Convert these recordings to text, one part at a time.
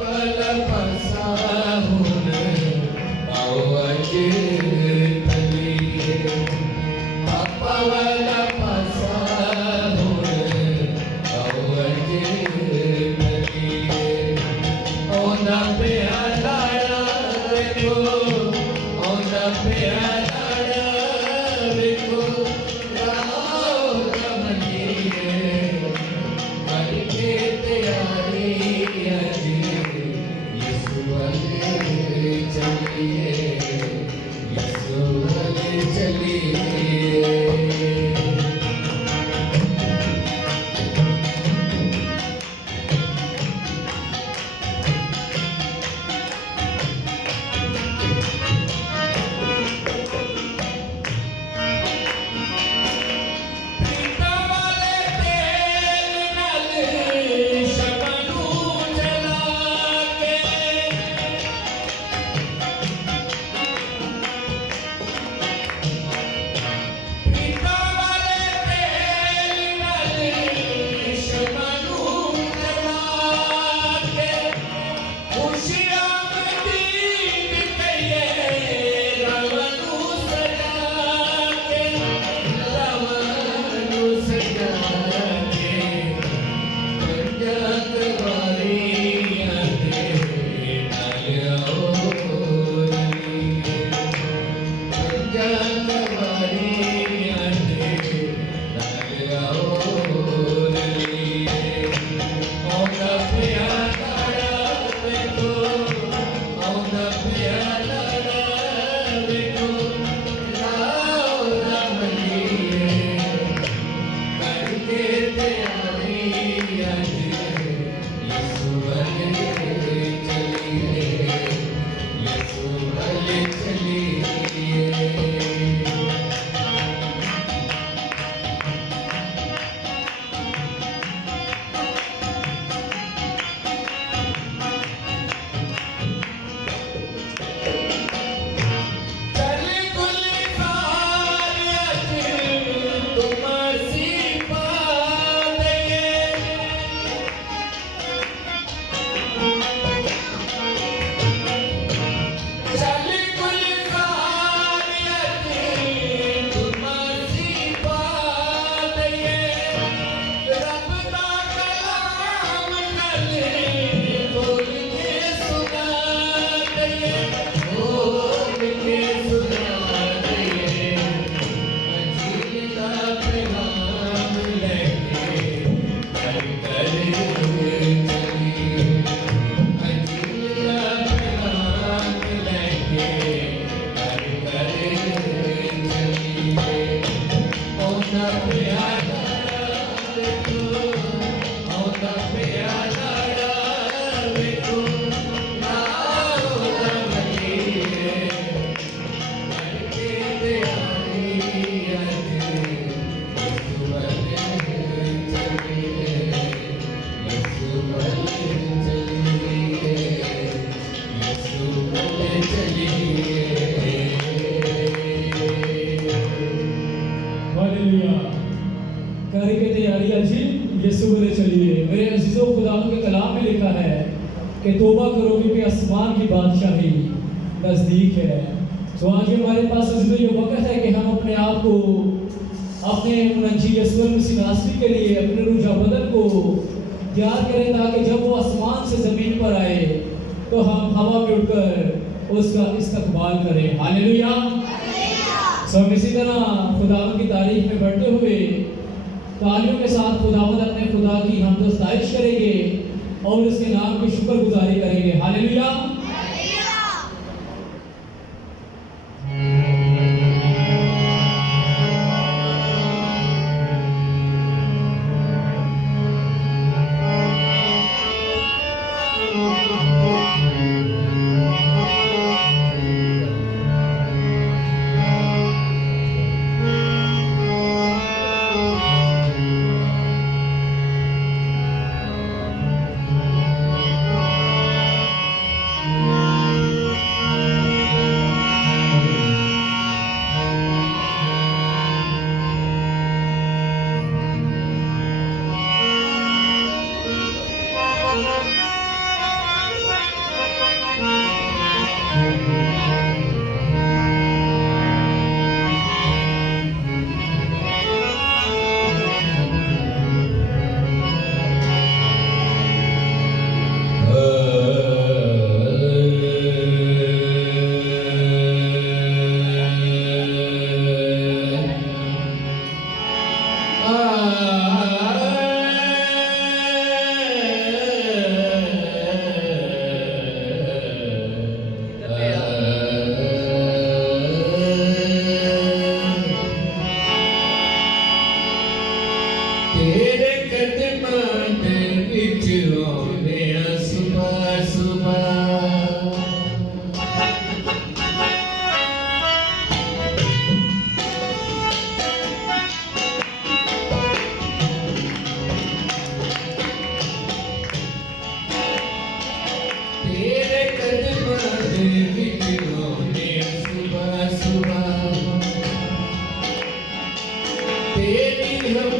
Bala कि तौबा करो क्योंकि आसमान की बादशाही नज़दीक है। तो आज हमारे पास इसमें ये वक्त है कि हम अपने आप को अपने मुनज्जी यसुअल मसीह नासरी के लिए अपने रूजा बदन को तैयार करें ताकि जब वो आसमान से ज़मीन पर आए तो हम हवा में उड़कर उसका इस्तकबाल करें। हालेलुया। सब इसी तरह खुदावंद की तारीफ में बढ़ते हुए तालियों के साथ खुदावंद अपने खुदा की हम तो सताइश करेंगे और उसके नाम की शुक्रगुजारी करेंगे। हालेलुया। तेरी हम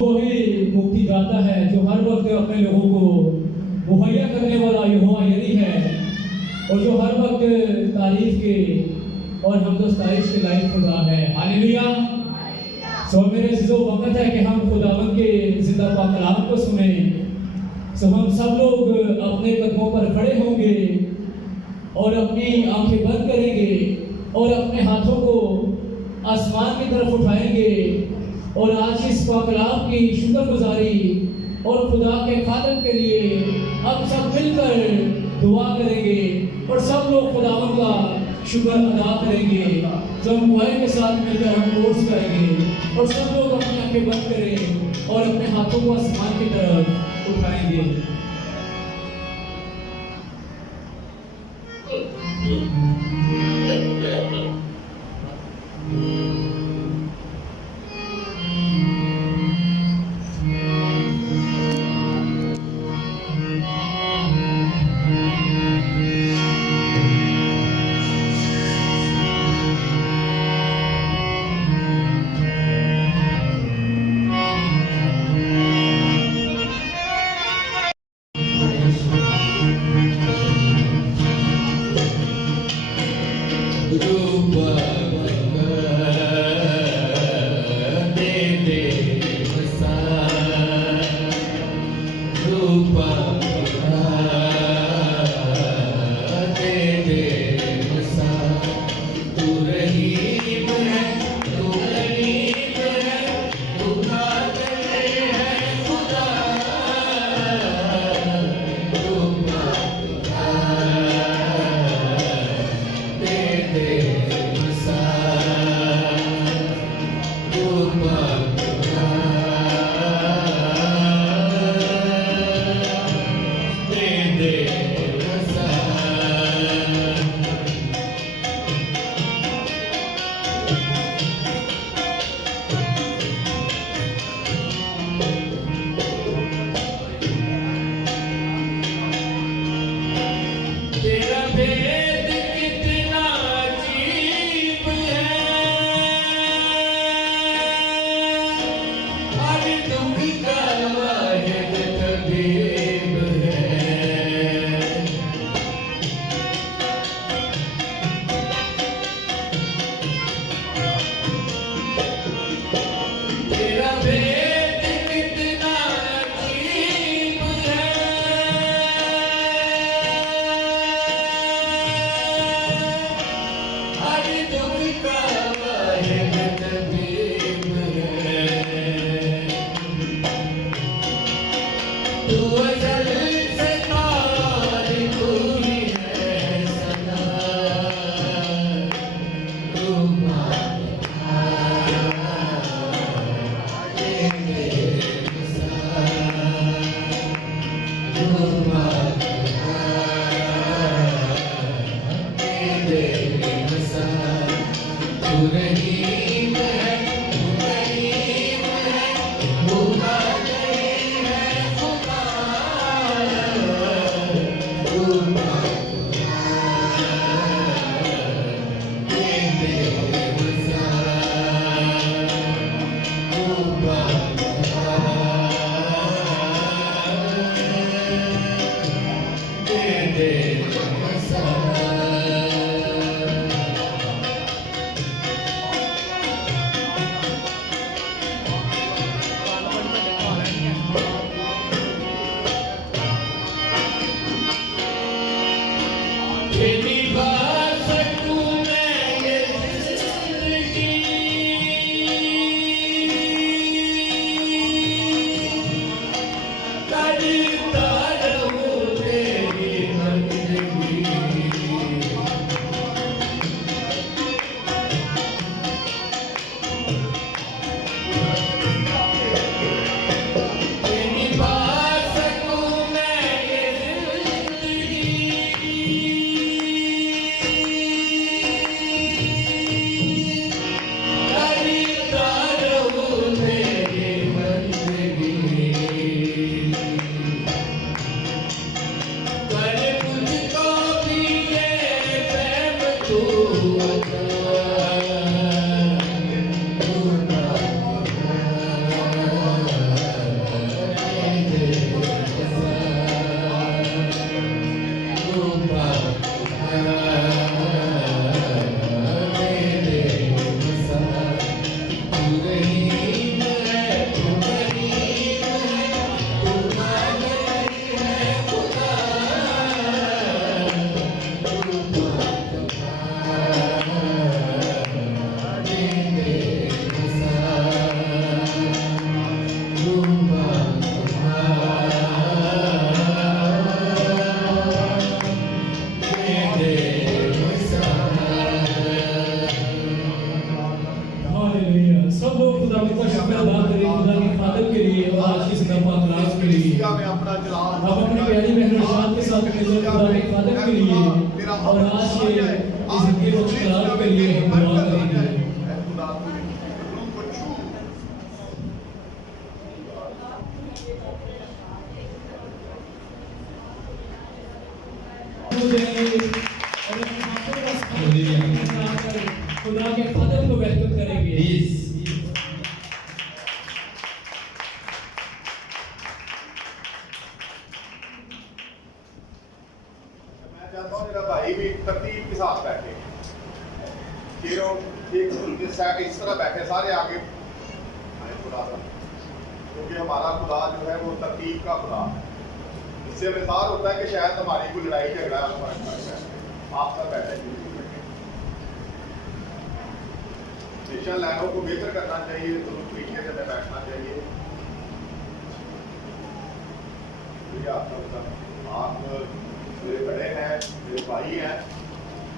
वही मुक्ति दाता है जो हर वक्त अपने लोगों को मुहैया करने वाला यहोवा यरी है और जो हर वक्त तारीफ के और हमदोस्ताइश के लायक खुदा है। हालेलुया। सो मेरे जो वक्त है कि हम खुदावंद के जिंदा पाक कलाम को सुने। सो हम सब लोग अपने कदमों पर खड़े होंगे और अपनी आंखें बंद करेंगे और अपने हाथों को आसमान की तरफ उठाएंगे और आज इस कलाम की शुक्रगुजारी और खुदा के खादम के लिए हम सब मिलकर दुआ करेंगे और सब लोग खुदावंद का शुक्र अदा करेंगे। जो हम मुआए के साथ मिलकर हम कोर्स करेंगे और सब लोग अपनी आंखें बंद करें और अपने हाथों को आसमान की तरफ उठाएंगे। खुदा के कदम को व्यक्त करेंगे। मैं चाहता हूँ मेरा भाई भी तरतीब के साथ बैठे, शेरों इस तरह बैठे सारे आगे, क्योंकि हमारा खुदा जो है वो तरतीब का खुदा है। इससे हमें सार होता है कि शायद हमारी कोई लड़ाई झगड़ा आप सब बैठे दिशा लाइनों को बेहतर करना चाहिए, तो तरीके से बैठना चाहिए। आप मेरे बड़े हैं, मेरे भाई हैं,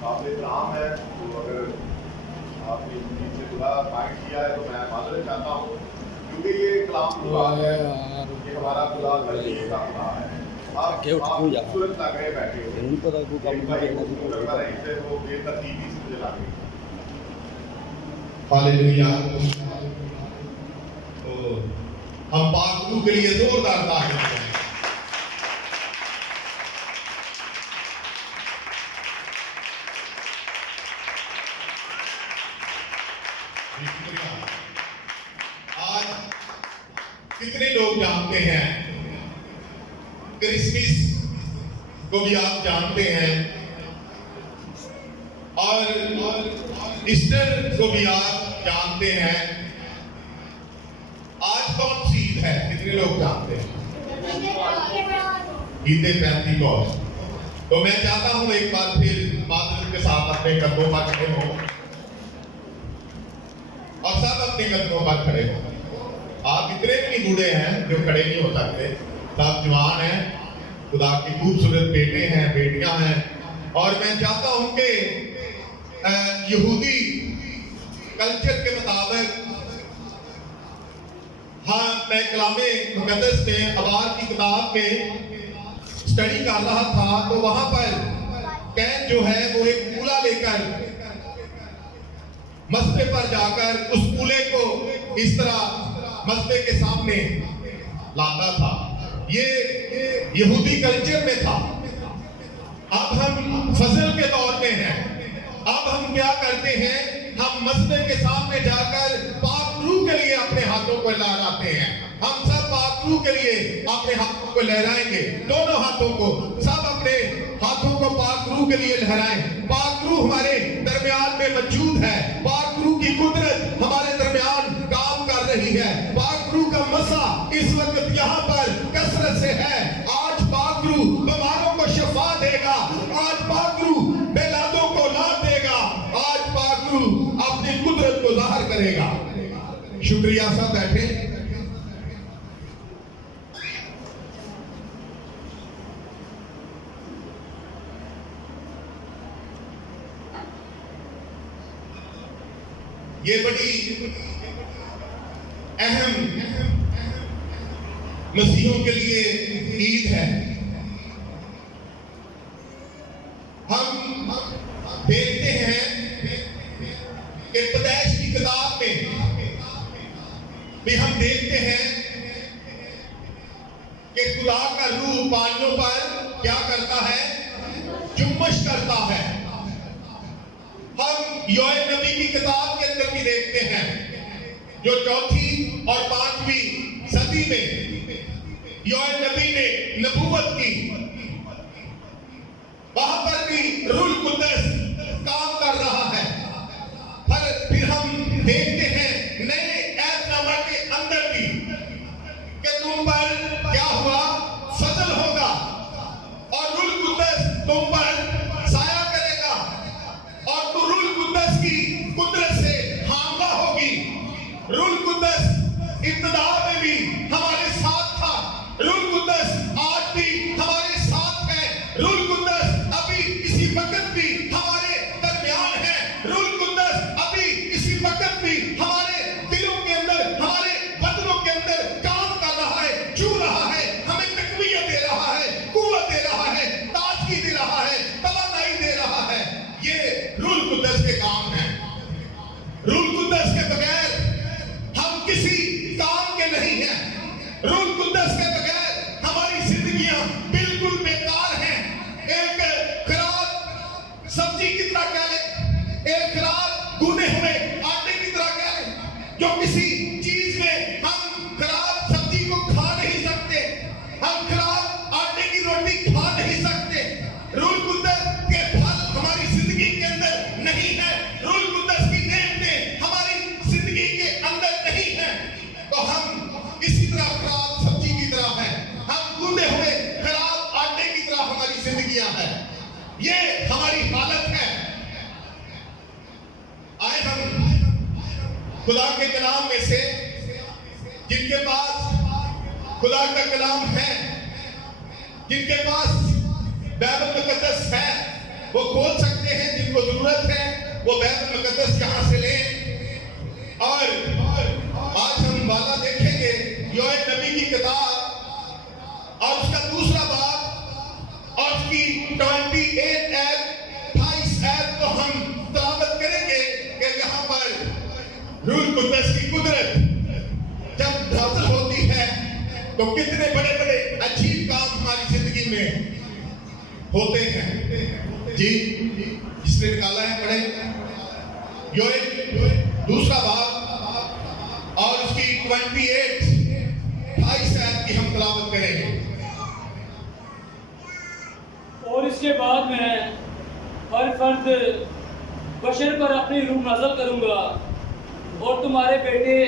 काबिल इत्तराम है, तो अगर आपने इस चीज़ से थोड़ा माइंड किया है तो मैं माजरत चाहता हूँ, क्योंकि ये कलाम खुदा है, ये हमारा खुदा तरतीब का खुदा है। आप खूबसूरत लग रहे बैठे हो, वो बेतरतीबी से मुझे लग रही। हालेलुया। तो हम पाक रूह के लिए जोरदार तारीफ करें। आज कितने लोग जानते हैं, क्रिसमस को भी आप जानते हैं, और ईस्टर को भी आप जानते हैं। आज कौन सी ईद है, कितने लोग जानते हैं? ईद पेंतीकोस्त। तो मैं चाहता हूं एक बार फिर मातहत के साथ अपने कदमों पर खड़े हो, और सब अपने कदमों पर खड़े हो। आप इतने भी नहीं बूढ़े हैं जो खड़े नहीं हो सकते, सब जवान हैं, खुदा की खूबसूरत बेटे हैं, बेटियां हैं। और मैं चाहता हूं कि यहूदी कल्चर के मुताबिक, हाँ, मैं कलामे मुकद्दस में अबार की किताब में स्टडी कर रहा था, तो वहां पर कैन जो है वो एक कूला लेकर मस्बे पर जाकर उस कूले को इस तरह मस्बे के सामने लाता था। ये यहूदी कल्चर में था। अब हम फसल के दौर में हैं। अब हम क्या करते हैं, हम मस्बे के सामने जाकर पाक रूह के लिए अपने हाथों को लहराते हैं। हम सब पाक रूह के लिए अपने हाथों को लहराएंगे, दोनों हाथों को, सब अपने हाथों को पाक रूह के लिए लहराएं। पाक रूह हमारे दरमियान में मौजूद है। पाक रूह की कुदरत हमारे दरमियान काम कर रही है। पाक रूह का मसा इस वक्त यहाँ पर कसरत से है। आज पाक रूह बीमारों को शिफा देगा। आज पाक रूह बेलादों को लाद देगा। आज पाक रूह अपनी कुदरत को जाहिर करेगा। शुक्रिया साहब, बैठे। ये बड़ी अहम मसीहों के लिए ईद है। हम देखते हैं कि पैदाइश की किताब में भी हम देखते हैं कि खुदा का रूह पानियों पर क्या करता है? जुम्मश करता है। हम योएल नबी की किताब के अंदर भी देखते हैं, जो 4वीं और 5वीं सदी में योएल नबी ने नबूवत की। वहां पर भी रूह कुद्दस काम कर रहा है। पर फिर हम देखते हैं नए ऐतनामा के अंदर भी कि तुम पर क्या हुआ? फजल होगा और रूह कुद्दस तुम पर साया करेगा और तू रूह कुद्दस की कुदरत से हामला होगी। रूह कुद्दस इब्तिदा में भी हमारे साथ था। रूह कुद्दस आज भी हमारे साथ है। रूह कुद्दस अभी इसी वक्त भी हमारे दरमियान है। रूह कुद्दस अभी इसी वक्त भी हमारे दिलों के अंदर, हमारे बदनों के अंदर काम कर रहा है, छू रहा है, हमें तकवीयत दे रहा है, कुव्वत दे रहा है, ताजगी दे रहा है, तवानाई दे रहा है। ये रूह कुद्दस के काम है। रूह कुद्दस के बगैर हम किसी काम के नहीं हैं। रूह कुद्दस के बगैर हमारी जिंदगियां बिल्कुल बेकार हैं। एक खराब सब्जी की तरह कह ले, एक खराब भुने हुए आटे की तरह कह ले, जो किसी चीज में हम खराब सब्जी को खा नहीं सकते, हम खराब आटे की रोटी खा नहीं सकते। रूह कुद्दस के फल हमारी जिंदगी के अंदर नहीं है। रूह कुद्दस की नेमतें हमारी जिंदगी के अंदर नहीं है। तो हम इसी तरह खराब सब्जी की तरह हैं। हम गूंदे हुए खराब आटे की तरह हमारी जिंदगियां हैं। ये हमारी हालत है। आए हम खुदा के कलाम में से, जिनके पास खुदा का कलाम है, जिनके पास बाइबल मुकद्दस है, वो खोल सकते हैं। जिनको जरूरत है वो बाइबल मुकद्दस यहाँ से लें। और आज हम वाला देखेंगे योएल नबी की किताब और उसका दूसरा बाब और उसकी 28 ऐत 28 ऐत को हम तलावत करेंगे कि यहाँ पर रूह कुद्दस की कुदरत जब नाज़िल होती है तो कितने बड़े बड़े अजीब काम हमारी जिंदगी में होते हैं। जी, जिसने निकाला है पढ़े योएल दूसरा बाब और उसकी 28 ऐत की हम तलावत करेंगे। और इसके बाद मैं हर फर्द बशर पर अपनी रूह नाज़िल करूंगा और तुम्हारे बेटे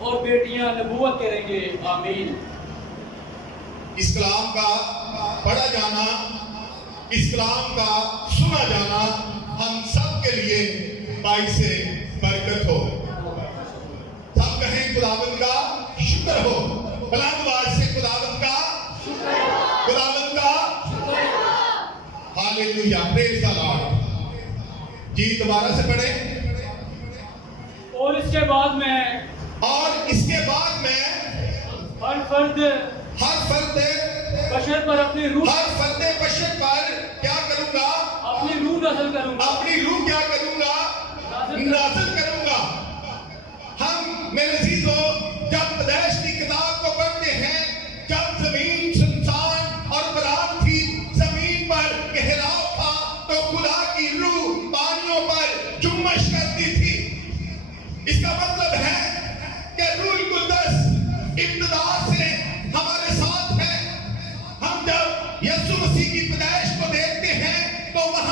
और बेटियां नबूवत करेंगे। आमीन। इस कलाम का पढ़ा जाना, इस कलाम का सुना जाना हम सब के लिए बाइस से बरकत हो। सब कहें खुदावंद का शुक्र हो। बुलंद आवाज से खुदावंद का खुदावंद का हालेलुया, प्रेज़ द लॉर्ड। जी, दोबारा से पढ़े। और इसके बाद मैं हर फर्द बशर पर अपनी रूह क्या करूंगा? अपनी रूह नाज़िल करूंगा। अपनी रूह क्या करूंगा? नाज़िल करूंगा। हम मेरे अज़ीज़ों, जब पैदाइश की किताब को पढ़ते हैं, जब जमीन सुनसान और वीरान थी, जमीन पर गहराव था, तो खुदा की रूह पानियों पर जुम्मश करती थी। इसका मतलब है कि रूह कुद्दस इब्तिदा से हमारे साथ है। हम जब यीशु मसीह की पैदाइश को देखते हैं तो वहां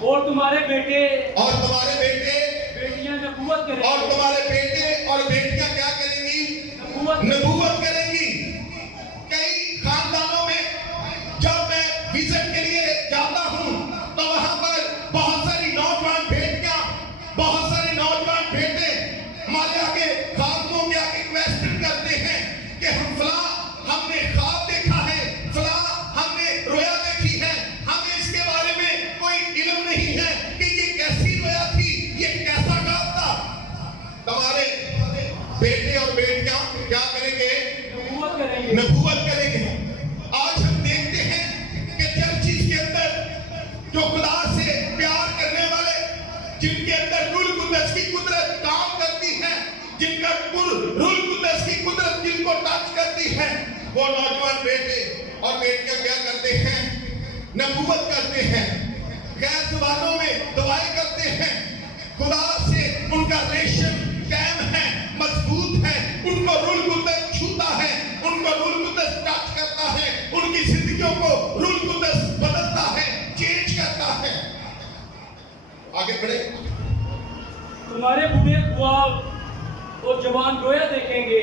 और तुम्हारे बेटे बेटियां नबूवत करेंगी। और तुम्हारे बेटे और बेटियां क्या करेंगी? नबूवत करेंगी। कई खानदानों में जब मैं विजिट के लिए जाता हूं तो वहां पर बहुत सारी नौजवान बेटियां, बहुत सारे नौजवान बेटे हमारे आगे खातमों के आगे क्वेश्चन करते हैं कि हमने ख्वाब देखा है, हमने रोया देखी है, हमें इसके बारे में कोई इल्म नहीं है कि ये कैसी रोया थी, ये कैसा ख्वाब था। तुम्हारे बेटे और बेटियां क्या करेंगे? नबूवत करेंगे। आज हम देखते हैं कि चर्चिस के अंदर जो खुदा से प्यार करने वाले, जिनके अंदर रूह कुद्दस की कुदरत काम करती है, जिनका रूह कुद्दस की कुदरत जिनको टच करती है, वो नौजवान बेटे और बेटियां क्या करते हैं? नबूवत करते हैं, गैर जुबानों में दुआएं करते हैं। खुदा से उनका रिलेशन कायम है, मजबूत है, उनको रूह कुद्दस छूता है, उनको रूह कुद्दस टच करता है, उनकी जिंदगियों को रूह कुद्दस बदलता है, चेंज करता है। आगे बढ़े। तुम्हारे बूढ़े ख्वाब और जवान रोया देखेंगे।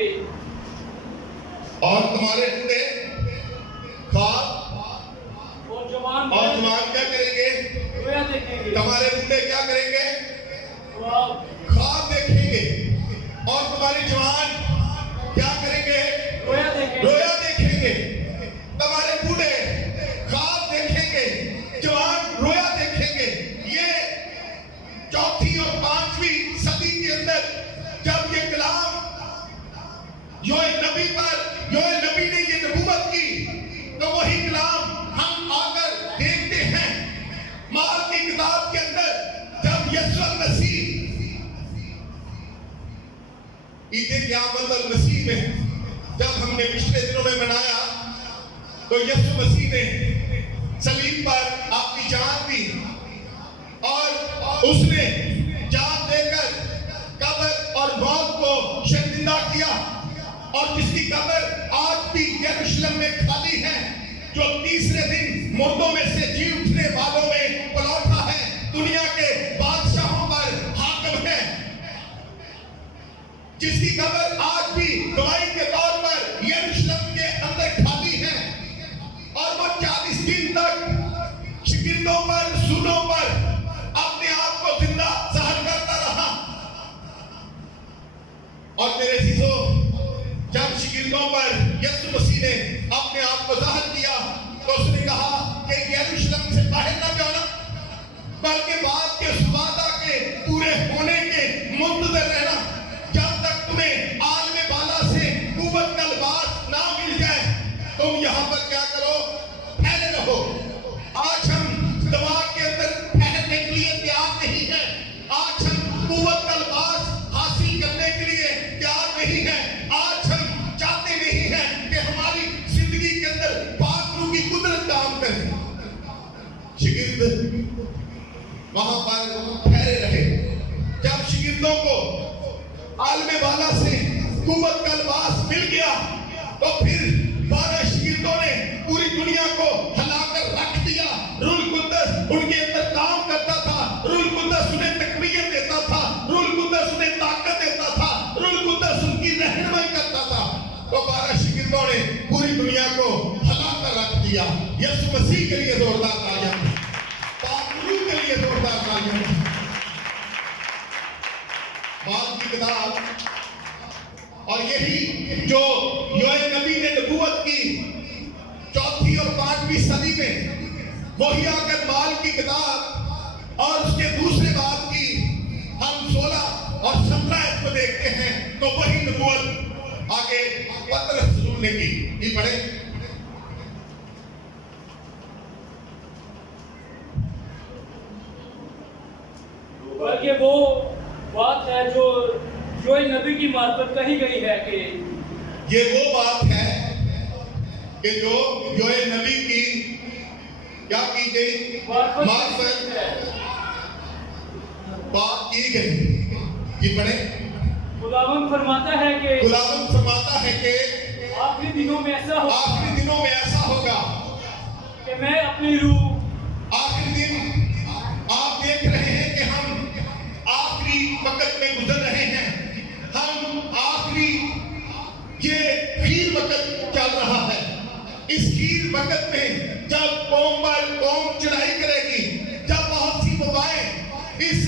और तुम्हारे बूढ़े ख्वाब और जवान क्या करेंगे? रोया देखेंगे। तुम्हारे बूढ़े क्या करेंगे? ख्वाब देखेंगे। और तुम्हारे जवान क्या करेंगे? रोया देखेंगे। तुम्हारे बूढ़े ख्वाब देखेंगे, जवान रोया देखेंगे। ये चौथी और पांचवी सदी के अंदर जब ये कलाम योएल नबी ने ये नबूवत की, तो वही कलाम हम आकर देखते हैं माल की किताब के अंदर, जब यीशु मसीह ईद क़यामत मसीह में जब हमने पिछले दिनों में मनाया, तो यीशु मसीह ने सलीब पर अपनी जान दी और उसने जान देकर कब्र और मौत को शर्मिंदा किया। और जिसकी कब्र आज भी यरूशलेम में खाली है, जो तीसरे दिन मुर्दों में से जी उठने वालों में पलौटा है, दुनिया के बादशाहों पर हाकिम है, जिसकी कब्र आज भी गवाही के तौर पर यरूशलेम के अंदर खाली है। और वो 40 दिन तक शिगिर्दों पर, सूलों पर अपने आप को जिंदा जाहिर करता रहा। और मेरे चीजों, जब शिगिर्दों पर यीशु मसीह ने अपने आप को जाहिर किया, तो उसने कहा कि यरूशलेम से बाहर ना जाना, बल्कि बात के वादा के पूरे होने के मुंतज़िर रहना, जब तक तुम्हें आलम बाला से कुव्वत का लिबास ना मिल जाए। तुम यहाँ पर क्या करो? फैले रहो। आज हम दवा के अंदर फैलने के लिए तैयार नहीं है। आज हम कुव्वत का लिबास हासिल करने के लिए तैयार नहीं है। आज हम चाहते नहीं हैं कि हमारी जिंदगी के अंदर पाक रूह की कुदरत काम करे। शिगिर्द वहां पर ठहरे रहे। जब शिगिर्दों को आलमे वाला से कुव्वत का लिबास मिल गया, तो फिर 12 शिगिर्दों ने पूरी दुनिया को हिलाकर रख दिया। रूह कुद्दस उनके अंदर काम करता था, रूह कुद्दस उन्हें तकवीयत देता था, रूह कुद्दस उन्हें ताकत देता था, रूह कुद्दस उनकी रहनुमाई करता था। तो 12 शिगिर्दों ने पूरी दुनिया को हिलाकर रख दिया। यीशु मसीह के लिए जोरदार तालियां, पाक रूह के लिए जोरदार तालियां। बात की किताब, और यही जो योएल नबी ने नबूवत की 4वीं और 5वीं सदी में, वही आकर माल की किताब और उसके दूसरे बाब की हम 16 और 17 को देखते हैं, तो वही नबूवत आगे पतरस रसूल ने की। पढ़े। बल्कि वो बात है जो योएल नबी की मार्फत कही गई है कि ये वो बात है कि जो योएल नबी की क्या की गई? मार्फत बात की गई। कि पढ़े। खुदावंद फरमाता है कि आखिरी दिनों में ऐसा होगा कि मैं अपनी रूह आखिरी दिन आप वक्त में जब कौम पर कौम चढ़ाई करेगी, जब बहुत सी वबाएं इस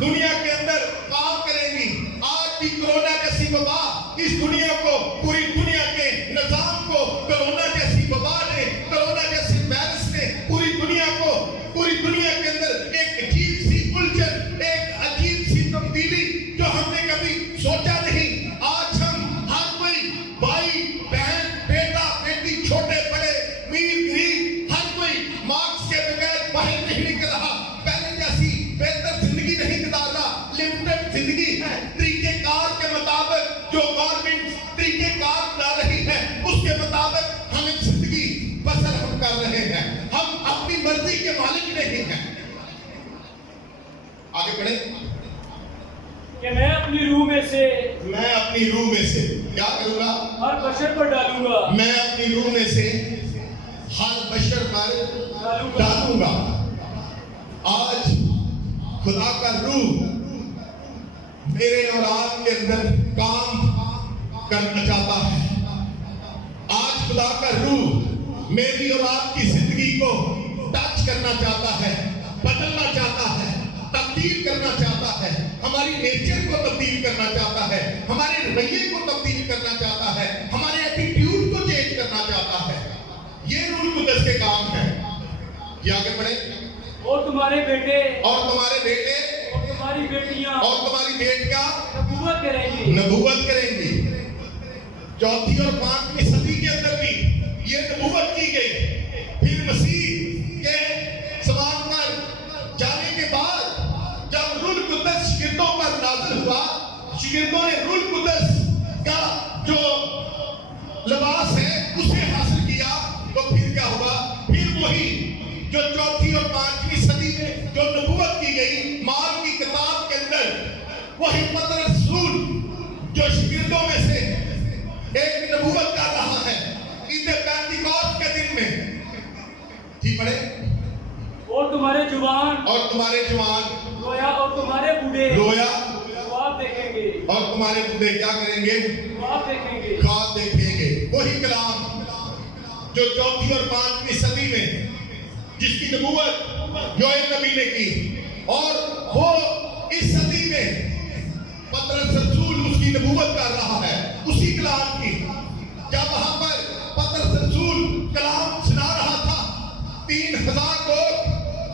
दुनिया के अंदर काम करेंगी, आज की कोरोना जैसी वबा इस दुनिया को, पूरी दुनिया के निजाम को, कोरोना जैसी वबा ने, कोरोना जैसे वायरस ने पूरी दुनिया को, पूरी दुनिया के अंदर एक अजीब सी उलझन, एक अजीब सी तब्दीली जो हमने कभी सोचा नहीं। आज हम हर कोई भाई बहन, बेटा बेटी, छोटे बड़े, मीर गरीब, हर कोई मास्क के बगैर बाहर नहीं निकल रहा। पहले जैसी बेहतर जिंदगी नहीं गुजार रहा, लिमिटेड जिंदगी है। तरीकेकार के मुताबिक जो गवर्नमेंट तरीकेकार बना रही है उसके मुताबिक हम एक जिंदगी बसर हम कर रहे हैं। हम अपनी मर्जी के मालिक नहीं हैं। आगे बढ़े कि मैं अपनी रूह में से क्या करूंगा? हर बशर पर डालूंगा। मैं अपनी रूह में से हर बशर पर डालूंगा। आज खुदा का रूह मेरे औलाद के अंदर काम करना चाहता है। आज खुदा का रूह मेरी औलाद की जिंदगी को टच करना चाहता है, बदलना चाहता है, तब्दील करना चाहता है, हमारी नेचर को तब्दील करना चाहता है, हमारे रवैये को तब्दील करना चाहता है, हमारे एटीट्यूड को चेंज करना चाहता है। ये रूह कुदस के काम है। ये आगे बढ़े। और तुम्हारे बेटे और तुम्हारी बेटियां और तुम्हारी बेटियां नबूवत करेंगी। चौथी और 5वीं सदी के अंदर भी ये नबूवत की गई। फिर मसीह के सवाल पर जाने के बाद जब रूह कुदस शिगिर्दों पर नाज़िल हुआ, शिगिर्दों ने रूह कुदस का जो लिबास है उसे हासिल किया, तो फिर क्या हुआ? फिर वही जो चौथी और 5वीं सदी में जो नबूवत की गई माल की किताब के अंदर, वही पतरस रसूल जो शिगिर्दों में से एक नबूवत कर रहा है ईद पेंतिकोस्त के दिन में। ठीक पढ़े। और तुम्हारे जवान रोया और तुम्हारे बूढ़े ख्वाब देखेंगे। और तुम्हारे बूढ़े क्या करेंगे? ख्वाब देखेंगे। वही कलाम जो चौथी और 5वीं सदी में जिसकी नबूवत योएल नबी ने की, और वो इस सदी में पतरस रसूल उसकी नबूवत कर रहा है उसी कलाम की। जब वहां पर पतरस रसूल कलाम सुना रहा था, 3000 लोग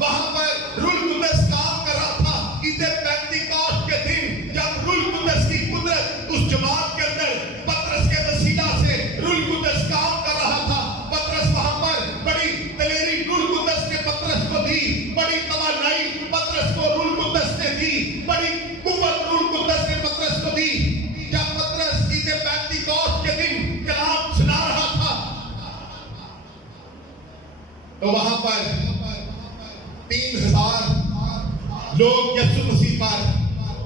वहां पर रूह कुदस काम कर रहा था। ईद पेंतिकोस्त के दिन जब रूह कुदस की कुदरत उस जमात के अंदर पतरस के वसीला से रूह कुदस काम कर रहा था। पतरस वहां पर बड़ी दलेरी रूह कुदस ने पतरस को दी, बड़ी तवानाई पतरस को रूह कुदस ने दी, बड़ी कुव्वत रूह कुदस ने पतरस को दी। जब पतरस ईद पेंतिकोस्त के दिन कलाम सुना रहा था तो वहां पर 3000 लोग यीशु मसीह पर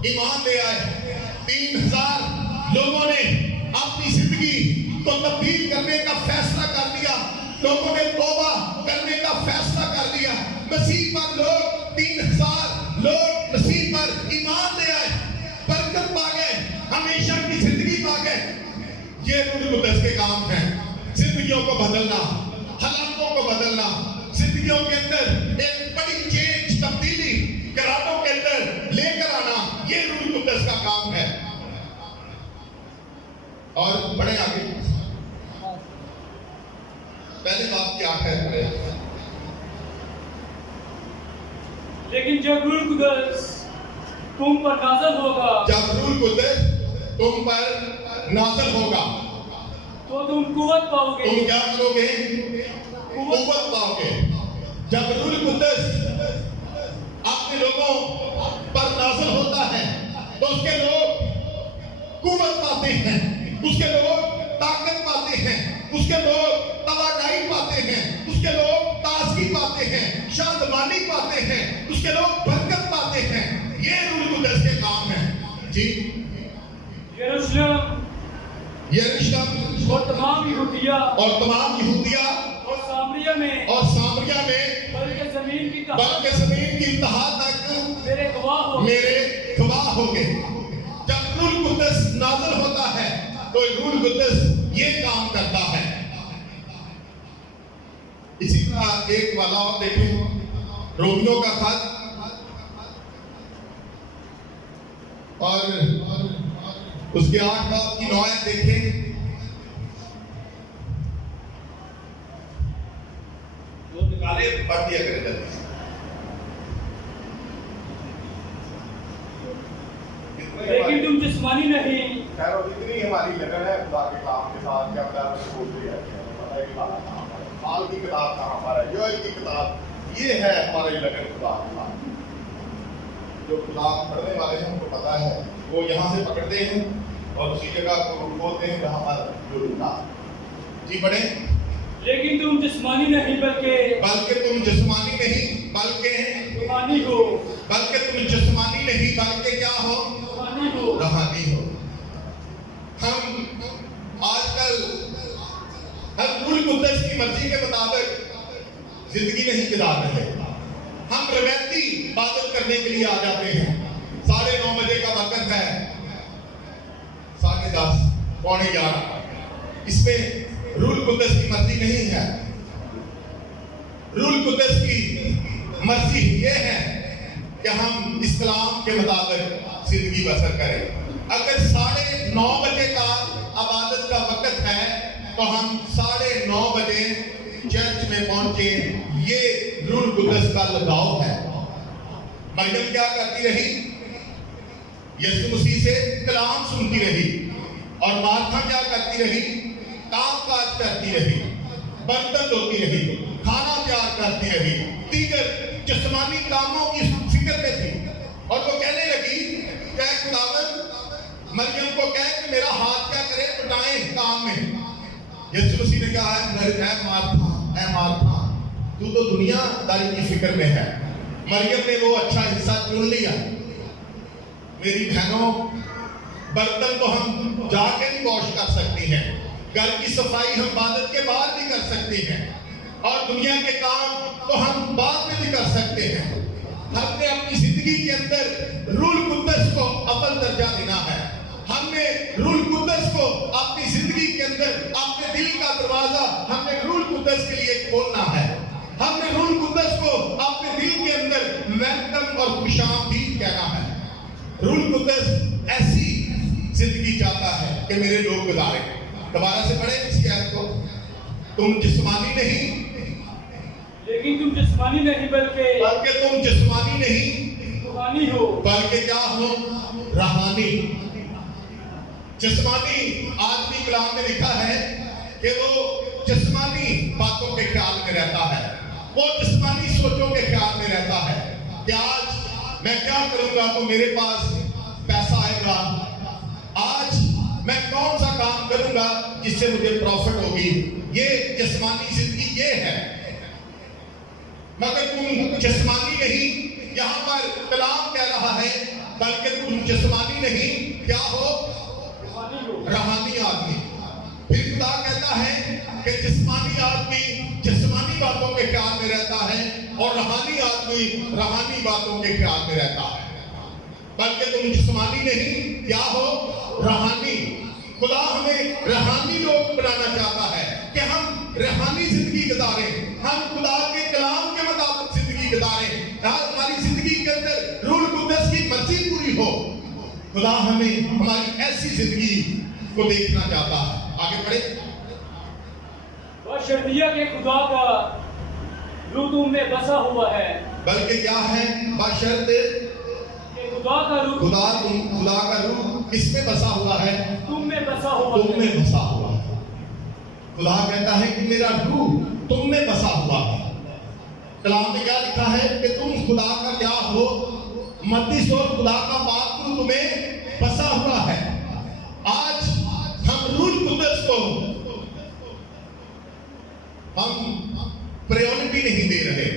ईमान ले आए। 3000 लोगों ने अपनी जिंदगी को तब्दील करने का फैसला कर लिया। लोगों ने तौबा करने का फैसला कर लिया। मसीह पर लोग 3000 लोग मसीह पर ईमान ले आए, बरकत पा गए, हमेशा की जिंदगी पा गए। ये रूह कुदस के काम है, जिंदगियों को बदलना, हालातों को बदलना, जिंदगियों के अंदर एक बड़ी चेंज, तब्दीली घरानों के अंदर लेकर आना। ये रूह कुदस का काम है। और बड़े आगे पहले बात क्या है? लेकिन जब रूह कुदस तुम पर नाज़िल होगा, जब रूह कुदस तुम पर नाज़िल होगा तो तुम कुव्वत पाओगे। तुम क्या करोगे? कुव्वत पाओगे। जब रूह कुदस अपने लोगों पर नाज़िल होता है तो उसके लोग कुव्वत पाते हैं, उसके लोग ताकत पाते हैं, उसके लोग तवानाई पाते हैं, उसके लोग ताजगी पाते हैं, शांतमानी पाते हैं, उसके लोग बरकत पाते हैं। ये रूह कुदस के काम है। जी। यरूशलेम और तमाम यहूदिया और सामरिया में बल्कि जमीन की इंतहा तक मेरे गवाह होंगे। जब रूह कुदस नाज़िल होता है तो रूह कुदस ये काम करता है। एक वाला और देखें, रोमियो का खत और उसके 8 बाब की 9 आयत देखें। वो निकाले, पढ़ दिया करें जल्दी। लेकिन तुम जिस्मानी नहीं। खैर इतनी हमारी लगन है खुदा के काम के साथ, क्या खुदा से बोलते हैं, पता है कि बात कहाँ पर है, माल की किताब कहाँ पर है, योएल की किताब, ये है हमारी लगन खुदा के साथ। जो खुदा पढ़ने वाले हैं उनको पता है, वो यहाँ से पकड़ते हैं और उसी जगह को बोलते हैं जहाँ पर जो लिखा। जी पढ़े। लेकिन तुम जिस्मानी नहीं बल्कि तुम जिस्मानी नहीं बल्कि रूहानी हो। बल्कि तुम जिस्मानी नहीं बल्कि क्या हो, रूहानी हो। हम आजकल हम रूह कुद्दस की मर्जी के मुताबिक जिंदगी नहीं गुजार रहे। हम रवायती इबादत करने के लिए आ जाते हैं। 9:30 बजे का वक्त है, 10:30 पौने 11, इसमें रूह कुद्दस की मर्जी नहीं है। रूह कुद्दस की मर्जी ये है कि हम इस्लाम के मुताबिक जिंदगी बसर करें। अगर 9:30 बजे का इबादत का वक्त है तो हम 9:30 बजे चर्च में पहुंचे, ये रूह कुद्दस का लगाव है। मरियम क्या करती रही? यीशु मसीह से कलाम सुनती रही। और मार्था क्या करती रही? काम काज करती रही, बर्तन धोती रही, खाना तैयार करती रही, दीगर जिस्मानी कामों की फिक्र में थी। और वो कहने लगी क्या खुदावंद मरियम को कह कि मेरा हाथ क्या करे, पटाए काम में। यीशु मसीह ने कहा है ऐ मार्था, तू तो दुनियादारी की फिक्र में है, मरियम ने वो अच्छा हिस्सा चुन लिया। मेरी बहनों, बर्तन तो हम जाके भी वॉश कर सकती हैं, घर की सफाई हम इबादत के बाद भी कर सकते हैं, और दुनिया के काम तो हम बाद में भी कर सकते हैं। हमने अपनी जिंदगी के अंदर रूह कुद्दस को अव्वल दर्जा देना है। हमने रूह कुद्दस को अपनी जिंदगी के अंदर, अपने दिल का दरवाजा हमने रूह कुद्दस के लिए खोलना है। हमने रूह कुद्दस को अपने दिल के अंदर वेलकम और खुशामदीद कहना है। रूह कुद्दस ऐसी जिंदगी चाहता है कि मेरे लोग गुजारे। दोबारा से पढ़े इस आयत को, तुम जिस्मानी नहीं लेकिन तुम जिस्मानी नहीं बल्कि तुम जिस्मानी नहीं रूहानी हो। बल्कि क्या हो, रूहानी। जिस्मानी आदमी कलाम में लिखा है कि वो जिस्मानी बातों के ख्याल में रहता है, वो जिस्मानी सोचों के ख्याल में रहता है कि आज मैं क्या करूंगा तो मेरे पास पैसा आएगा, आज मैं कौन सा काम करूंगा जिससे मुझे प्रॉफिट होगी। ये जिस्मानी जिंदगी ये है। मगर तुम जिस्मानी नहीं, यहाँ पर कलाम कह रहा है बल्कि तुम जिस्मानी नहीं क्या हो, रूहानी आदमी। फिर खुदा कहता है कि जिस्मानी आदमी जिस्मानी बातों के ख्याल में रहता है और रूहानी आदमी रूहानी बातों के ख्याल में रहता है। बल्कि तुम जिस्मानी नहीं क्या हो, रूहानी। खुदा हमें रूहानी लोग बनाना चाहता है कि हम रूहानी जिंदगी गुजारें, हम खुदा के कलाम के मुताबिक जिंदगी गुजारें, हमारी जिंदगी के अंदर रूह कुद्दस की मर्जी पूरी हो। खुदा हमें हमारी ऐसी जिंदगी को देखना चाहता है। आगे बढ़े। बशर्तिया के खुदा का रूह तुम में बसा हुआ है। बल्कि क्या है, बशर्ते खुदा का रूह, खुदा का रूह किसमें बसा हुआ है, तुम में बसा हुआ, तुम में बसा हुआ है। खुदा कहता है कि मेरा रूह तुम में बसा हुआ है। कलाम में क्या लिखा है कि तुम खुदा का क्या हो, मद्दिस और खुदा का पाक रूह तुम्हें बसा हुआ है। आज हम रूह कुद्दस को हम प्रायोरिटी नहीं दे रहे।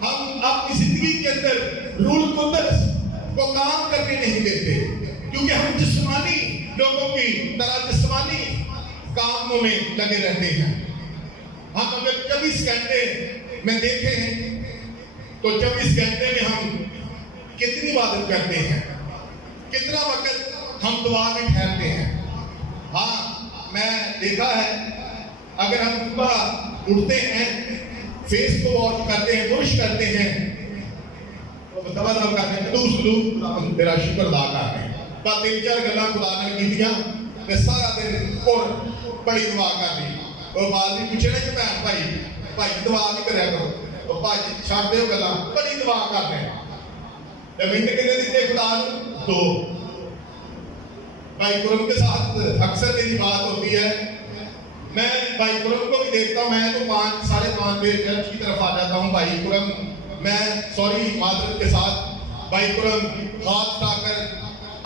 हम अपनी जिंदगी के अंदर रूह कुद्दस को काम करने नहीं देते, क्योंकि हम जिस्मानी लोगों की तरह जिस्मानी कामों में लगे रहते हैं। हम अगर 24 घंटे में देखें तो 24 घंटे में हम कितनी इबादत करते हैं, कितना वक्त हम दुआ में ठहरते हैं। हाँ, मैं देखा है अगर हम सुबह उठते हैं फेस को वॉश करते हैं, बुरश करते हैं, तो तवज्जो करते हैं, तो तेरा शुक्र अदा करते हैं। पर 3-4 गल्लां खुदा ने कीतियां ते सारा दिन और बड़ी दुआ कर ली। और बाल भी पूछे ना कि भैन भाई दुआ भी करया करो, तो भाई छड्ड दिओ गल्लां, बड़ी दुआ करते हैं। ते मिंट कितने दिते खुदा ने? 2। भाई कुरम के साथ अक्सर मेरी बात होती है, मैं भाई कुरम को भी देखता हूँ, मैं तो 5, 5:30 बजे चर्च की तरफ आ जाता हूँ। भाई कुरम, मैं सॉरी मादरत के साथ, भाई कुरम हाथ उठाकर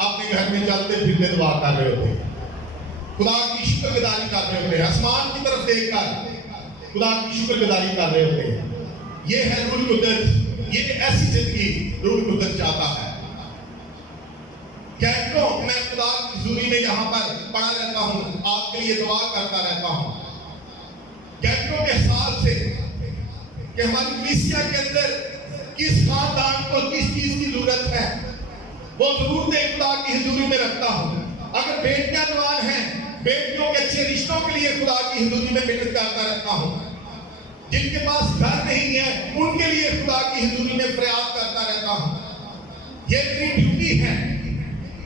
अपने घर में चलते फिरते दुआ कर रहे होते हैं, खुदा की शुक्रगुजारी कर रहे होते हैं, आसमान की तरफ देखकर खुदा की शुक्रगुजारी कर रहे होते हैं। ये है रूह कुद्दस, ये ऐसी जिंदगी रूह कुद्दस चाहता है। घंटों मैं खुदा की हुजूरी में यहाँ पर पड़ा रहता हूँ, आपके लिए दुआ करता रहता हूँ, घंटों के हिसाब से कि हमारी कलीसिया के अंदर किस खानदान को किस चीज की जरूरत है, वो जरूर खुदा की हुजूरी में रखता हूँ। अगर बेटियां जवान हैं, बेटियों के अच्छे रिश्तों के लिए खुदा की हुजूरी में मेहनत करता रहता हूँ। जिनके पास घर नहीं है, उनके लिए खुदा की हुजूरी में प्रयास करता रहता हूँ। ये मेरी ड्यूटी है,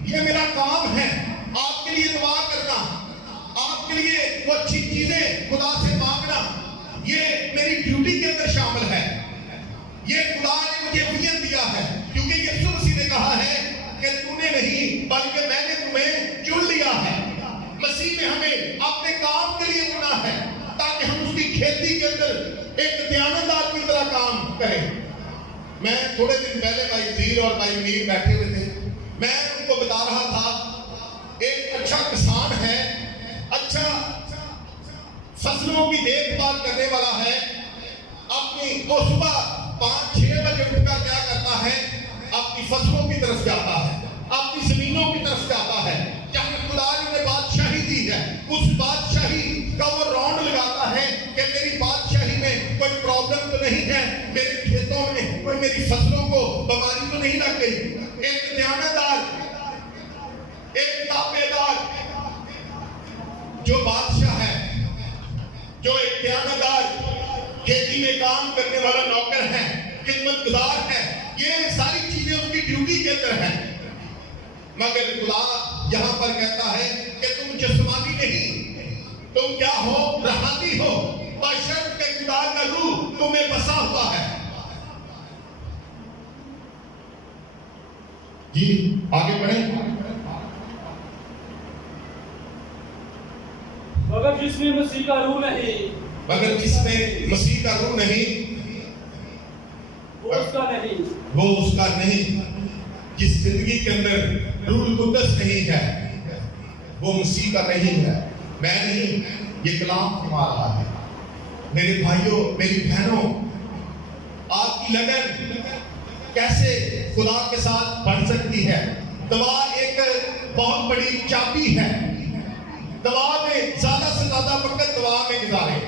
ये मेरा काम है, आपके लिए दुआ करना, आपके लिए वो अच्छी चीजें खुदा से मांगना, ये मेरी ड्यूटी के अंदर शामिल है। ये खुदा ने मुझे विजन दिया है, क्योंकि यीशु मसीह ने कहा है कि तूने नहीं बल्कि मैंने तुम्हें चुन लिया है। मसीह ने हमें अपने काम के लिए चुना है, ताकि हम उसकी खेती के अंदर एक दयानतदार की तरह काम करें। मैं थोड़े दिन पहले भाई जीर और भाई मीर बैठे हुए थे, मैं उनको बता रहा था, एक अच्छा किसान है, अच्छा फसलों की देखभाल करने वाला है, अपनी वो सुबह 5-6 बजे उठकर क्या करता है, अपनी फसलों की तरफ जाता है, अपनी जमीनों की तरफ जाता है, जहां खुदा ने बादशाही दी है, उस बादशाही का वो राउंड लगाता है कि मेरी बादशाही में कोई प्रॉब्लम तो नहीं है, मेरे खेतों में कोई मेरी फसलों को बीमारी तो नहीं लग गई। एक दयानतदार, एक ताबेदार जो बादशाह है, जो एक दयानतदार खेती में काम करने वाला नौकर है, खिदमतगार है, ये सारी चीजें उसकी ड्यूटी के अंदर है। मगर खुदा यहाँ पर कहता है कि तुम जिस्मानी नहीं, तुम क्या हो, रूहानी हो, बशर्त के खुदा का रूह तुम्हें बसा हुआ है। जी आगे बढ़े। मगर जिसमें मसीह का रूह नहीं, मगर जिसमें मसीह का रूह नहीं, वो उसका नहीं, वो उसका नहीं। जिस जिंदगी के अंदर रूह कुद्दस नहीं है, वो मसीह का नहीं है। मैं नहीं, ये कलाम फरमा रहा है। मेरे भाइयों, मेरी बहनों, आपकी लगन कैसे खुदा के साथ बढ़ सकती है? दवा एक बहुत बड़ी चाबी है। दवा में ज्यादा से ज्यादा वक्त दवा में गुजारें।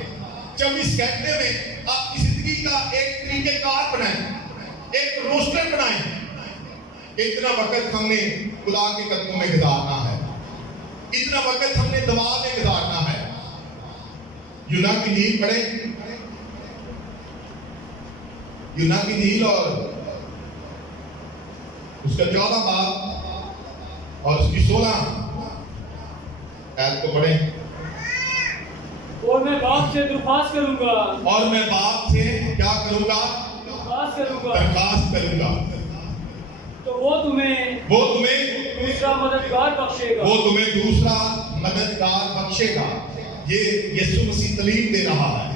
24 घंटे में आपकी जिंदगी का एक तरीकेकार बनाएं, एक रोस्टर बनाएं। इतना वक्त हमने खुदा के कदमों में गुजारना है, इतना वक्त हमने दवा में गुजारना है। यूना की नील पढ़े, यूना की नील और उसका 14 बाब और उसकी 16 ऐत को पढ़े। और मैं बाप से दरख्वास्त करूंगा, और मैं बाप से क्या करूंगा? दरख्वास्त करूंगा, दरखास्त करूंगा, तो वो तुम्हें दूसरा मददगार बख्शेगा। वो तुम्हें दूसरा मददगार बख्शेगा। ये यीशु मसीह तालीम दे रहा है।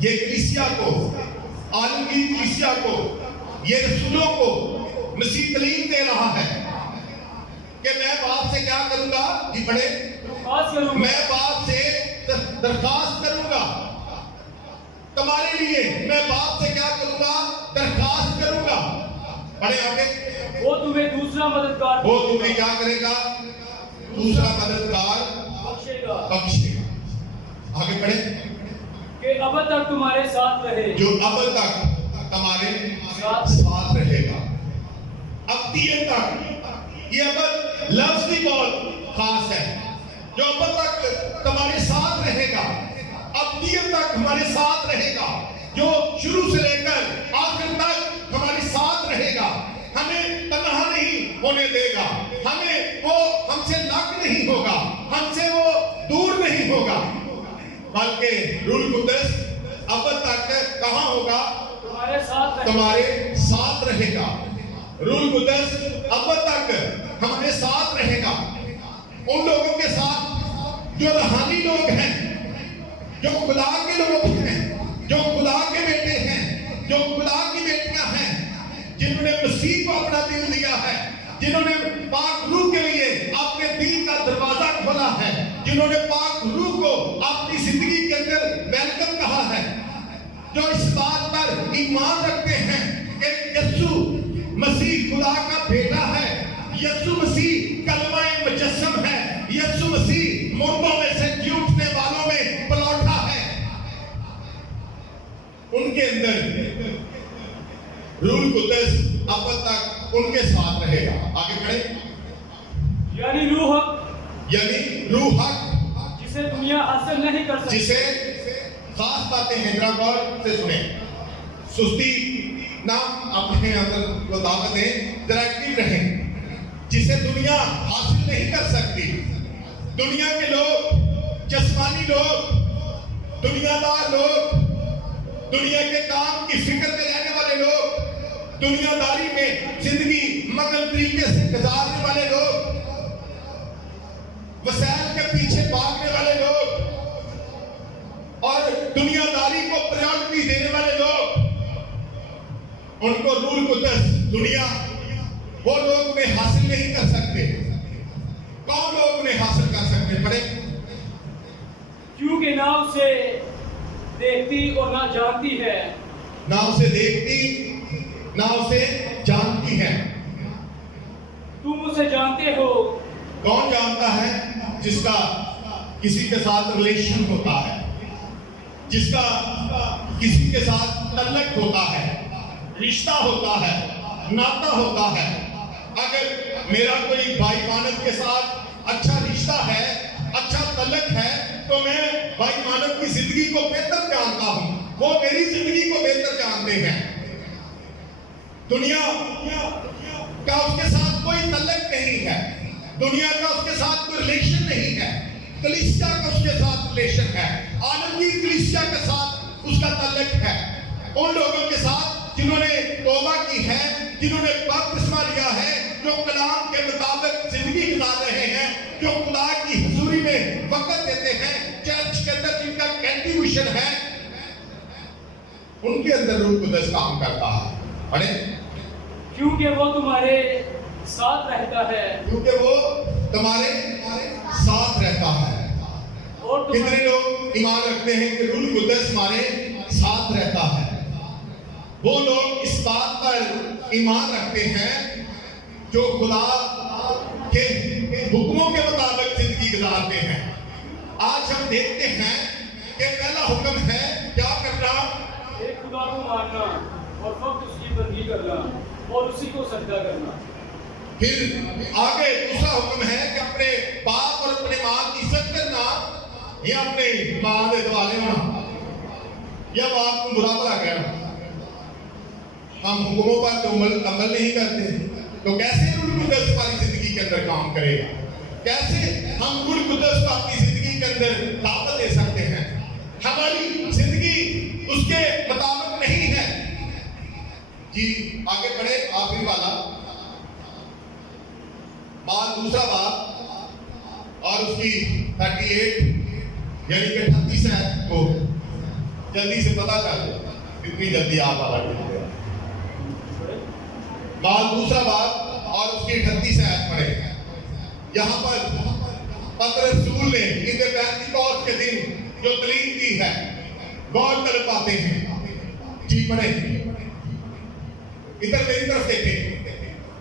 ये कलीसिया को, आलमगीर कलीसिया को, ये रसूलों को मसीह तालीम दे रहा है कि मैं बाप से क्या करूंगा? जी पढ़े, दरख्वास्त करूंगा, मैं बाप से दरखास्त करूंगा तुम्हारे लिए। मैं बाप से क्या करूंगा? दरखास्त करूंगा। पढ़े आगे, वो तुम्हें दूसरा मददगार, वो तुम्हें क्या करेगा? दूसरा मददगार बख्शेगा। बख्शेगा। आगे पढ़े, कि अब तक तुम्हारे साथ रहे, जो अब तक तुम्हारे साथ रहेगा, अबदियत तक। ये अब लफ्ज भी बहुत खास है, जो अब तक तुम्हारे साथ रहेगा, अबदियत तक तक हमारे साथ रहेगा, जो शुरू से लेकर आखिर तक हमारे साथ रहेगा, हमें तन्हा नहीं होने देगा, हमें वो हमसे अलग नहीं होगा, हमसे वो दूर नहीं होगा, बल्कि रूह कुद्दस अब तक कहाँ होगा? तुम्हारे साथ रहेगा। रूह कुद्दस अब तक हमारे साथ रहेगा। उन लोगों के साथ जो रूहानी लोग हैं, जो खुदा के लोग हैं, जो खुदा के बेटे हैं, जो खुदा की बेटियां हैं, जिन्होंने मसीह को अपना दिल दिया है, जिन्होंने पाक रूह के लिए अपने दिल का दरवाजा खोला है, जिन्होंने पाक रूह को अपनी जिंदगी के अंदर वेलकम कहा है, जो इस बात पर ईमान रखते हैं कि यीशु मसीह खुदा का बेटा है, यीशु मसीह कलमा मुजस्सम है, यीशु मसीह मुर्दों में से जी उठने वालों में पलौठा है, उनके अंदर रूह कुद्दस अब तक उनके साथ रहेगा। आगे बढ़े। यानी रूह हक जिसे दुनिया हासिल नहीं कर सकती, जिसे खास बातें हैं, जरा गौर से सुने, सुस्ती ना अपने अंदर को दावत दें, जरा एक्टिव रहें, जिसे दुनिया हासिल नहीं कर सकती। दुनिया के लोग, जिस्मानी लोग, दुनियादार लोग, दुनिया के काम की फिक्र में रहने वाले लोग, दुनियादारी में जिंदगी मगन तरीके से गुजारने वाले लोग, वसाइल के पीछे भागने वाले लोग और दुनियादारी को प्रायोरिटी देने वाले लोग, उनको रूह कुद्दस दुनिया वो लोग उन्हें हासिल नहीं कर सकते। कौन लोग उन्हें हासिल कर सकते? पढ़े। क्योंकि ना उसे देखती और ना जानती है, ना उसे देखती ना उसे जानती है। तुम उसे जानते हो। कौन जानता है? जिसका किसी के साथ रिलेशन होता है, जिसका किसी के साथ तल्लक होता है, रिश्ता होता है, नाता होता है। अगर मेरा कोई भाई मानव के साथ अच्छा रिश्ता है, अच्छा तल्लक है, तो मैं भाई मानव की जिंदगी को बेहतर जानता हूं, वो मेरी जिंदगी को बेहतर जानते हैं। दुनिया का उसके साथ कोई तल्लक नहीं है, दुनिया का उसके साथ कोई रिलेशन नहीं है, कलीसिया का उसके साथ रिलेशन है, आलमगीर कलीसिया के साथ उसका तल्लक है। उन लोगों के साथ जिन्होंने तौबा की है, जिन्होंने बपतिस्मा लिया है, जो कलाम के मुताबिक जिंदगी गुजार रहे हैं, जो खुदा की हुजूरी में वक्त देते हैं, चर्च के अंदर जिनका कंट्रीब्यूशन है, उनके अंदर रूह कुद्दस काम करता है। पढ़े। क्योंकि वो तुम्हारे साथ रहता है, क्योंकि वो तुम्हारे साथ रहता है। और कितने लोग ईमान रखते हैं कि रूह कुद्दस हमारे साथ रहता है? वो लोग इस बात पर ईमान रखते हैं जो खुदा के हुक्मों के मुताबिक जिंदगी गुजारते हैं। आज हम देखते हैं कि पहला हुक्म है क्या करना? एक खुदा को मानना और फक्त उसकी बंदगी करना और उसी को सजदा करना। फिर आगे दूसरा हुक्म है कि अपने बाप और अपने मां की इज्जत करना या अपने मां के दुआले होना या बाप को बुरा भला कहना। हम हुक्मों पर तो अमल नहीं करते, तो कैसे रूह कुद्दस हमारी जिंदगी के अंदर काम करेगा? कैसे हम रूह कुद्दस को अपनी जिंदगी के अंदर दावत दे सकते हैं? हमारी जिंदगी उसके मुताबिक नहीं है। जी आगे बढ़े। आखिरी वाला बात, दूसरा बात और उसकी 38 यानी कि 38 है को जल्दी से पता कर लो, कितनी जल्दी आप वाला बात। दूसरा बात और उसकी 38 आयत पढ़े। यहाँ पर पतरस रसूल ने इसे पेंतिकोस्त के दिन जो तालीम दी है गौर कर पाते हैं। जी पढ़े। इधर मेरी तरफ देखें,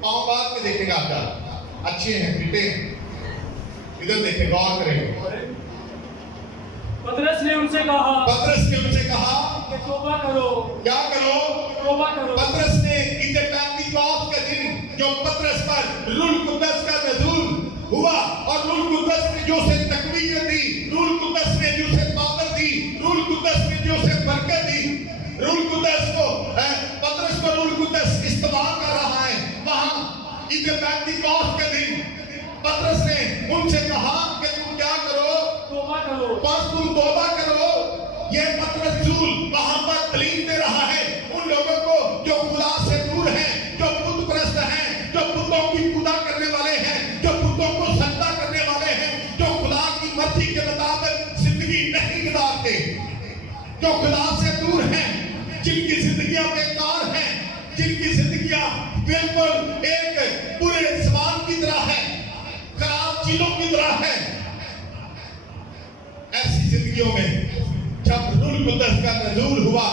पाँव बात में देखेगा आपका, अच्छे हैं, फिटे हैं। इधर देखें, गौर करें। पतरस ने उनसे कहा कि तौबा करो। क्या करो? तौबा करो। पतरस ने इसे पेंतिकोस्त के दिन जो पतरस पर रूह कुद्दस का नज़ूल हुआ और रूह कुद्दस ने जो उसे तकवीत दी, रूह कुद्दस ने जो उसे पावर दी, रूह कुद्दस ने पतरस को रूह कुद्दस इस्तेमाल कर रहा है। वहां ईद पेंटिकॉस्ट के दिन पतरस ने उनसे कहा कि तुम क्या करो, तौबा करो, बस तुम तौबा करो। ये पतरस रसूल वहां पर तालीम दे रहा है उन लोगों को जो खुदा से दूर हैं, जो बुत परस्त हैं, जो बुतों की पूजा करने वाले हैं, जो बुतों को सजदा करने वाले हैं, जो खुदा की मर्जी के मुताबिक जिंदगी नहीं गुजारते, जो खुदा से दूर हैं, जिनकी जिंदगियां बेकार हैं, जिनकी जिंदगियां बिल्कुल एक पूरे समान की तरह है, खराब चीजों की तरह है। ऐसी जिंदगियों में जब रूह कुद्दस का नज़ूल हुआ,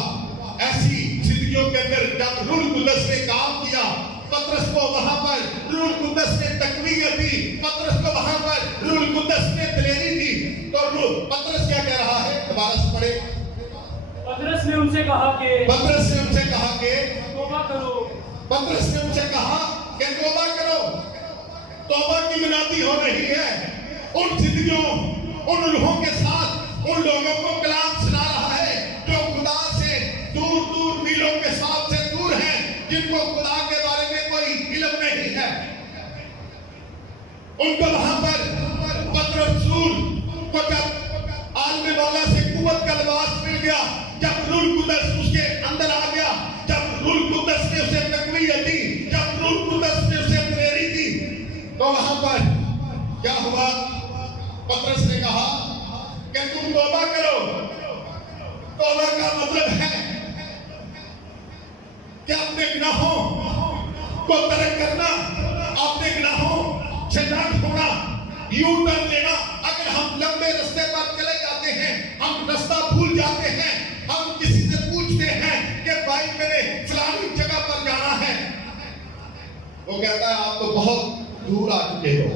ऐसी जिंदगियों के अंदर जब रूह कुद्दस ने काम किया, पतरस को वहां पर रूह कुद्दस ने तकवीयत दी, पतरस को वहां पर रूह कुद्दस ने दिलेरी दी। तो पतरस क्या कह रहा है, दोबारा से पढ़े। पतरस ने उनसे कहा कि पतरस ने उनसे कहा कि तौबा करो, पतरस ने उनसे कहा कि तौबा करो। तौबा की मिनादी हो रही है उन जिंदगियों, उन रूहों के साथ, उन लोगों को कलाम सुना रहा है जो खुदा से दूर दूर मीलों के साथ से दूर हैं, जिनको खुदा के बारे में कोई इल्म नहीं है। उनको वहां पर पतरस रसूल को जब आलम वाला से कुव्वत का लिबास मिल गया, जब रूह कुद्दस उसके अंदर आ गया, जब रूह कुद्दस ने उसे तकवीयत दी, जब रूह कुद्दस ने उसे प्रेरित दी, तो वहां पर क्या हुआ? पतरस ने कहा कि तुम तौबा करो। तौबा का मतलब है कि अपने गुनाहों को तर्क करना, अपने गुनाहों से ना छोड़ना, यू टर्न लेना। अगर हम लंबे रास्ते पर चले जाते हैं, हम रास्ता भूल जाते हैं, हम किसी से पूछते हैं कि भाई मेरे फलानी जगह पर जाना है, वो कहता है आप तो बहुत दूर आ चुके हो,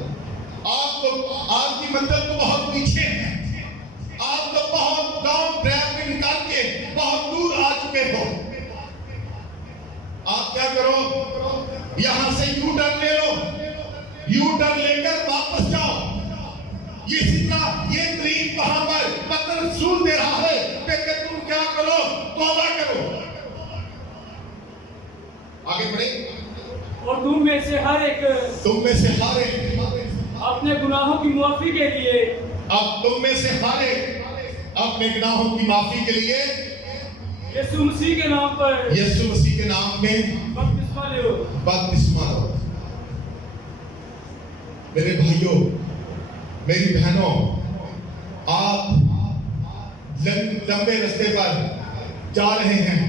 आप तो आपकी मंजिल तो बहुत पीछे है, आप तो बहुत लॉन्ग ड्राइव में निकाल के बहुत दूर आ चुके हो। आप क्या करो, यहां से यू टर्न ले लो, यू टर्न लेकर वापस जाओ। ये तालीम वहां पर पतरस रसूल दे रहा है कि तुम क्या करो, तौबा करो। आगे बढ़े। और तुम में से हर एक अपने गुनाहों की माफी के लिए, अब तुम में से हर अपने गुनाहों की माफी के लिए यीशु मसीह के नाम पर, यीशु मसीह के नाम में बपतिस्मा लो। बपतिस्मा लो। मेरे भाइयों, मेरी बहनों, आप लंबे रास्ते पर जा रहे हैं,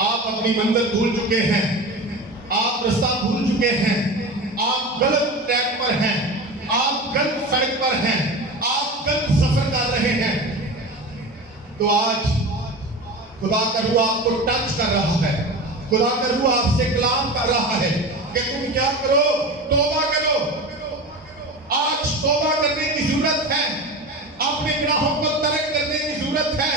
आप अपनी मंजिल भूल चुके हैं, आप रास्ता भूल चुके हैं, आप गलत ट्रैक पर हैं, आप गलत सड़क पर हैं, आप गलत सफर कर रहे हैं, तो आज खुदा का रूह आपको टच कर रहा है, खुदा का रूह आपसे कलाम कर रहा है कि तुम क्या करो, तौबा करो। आज तौबा करने की जरूरत है, अपने गुनाहों को तर्क करने की जरूरत है,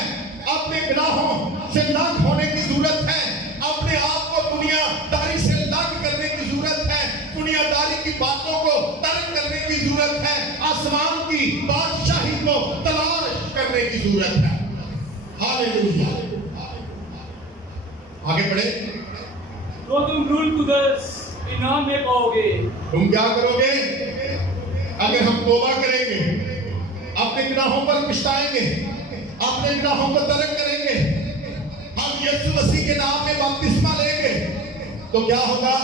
अपने गुनाहों से अलग होने की जरूरत है, अपने आप को दुनियादारी से अलग करने की जरूरत है, दुनियादारी की बातों को तर्क करने की जरूरत है, आसमान की बादशाही को तलाश करने की जरूरत है। हालेलुया। आगे बढ़े। तो तुम रूह कुद्दस इनाम में पाओगे। तुम क्या करोगे? अगर हम तौबा करेंगे, अपने गुनाहों पर पछताएंगे, अपने गुनाहों को तर्क करेंगे, हम यीशु मसीह के नाम में बपतिस्मा लेंगे, तो क्या होगा?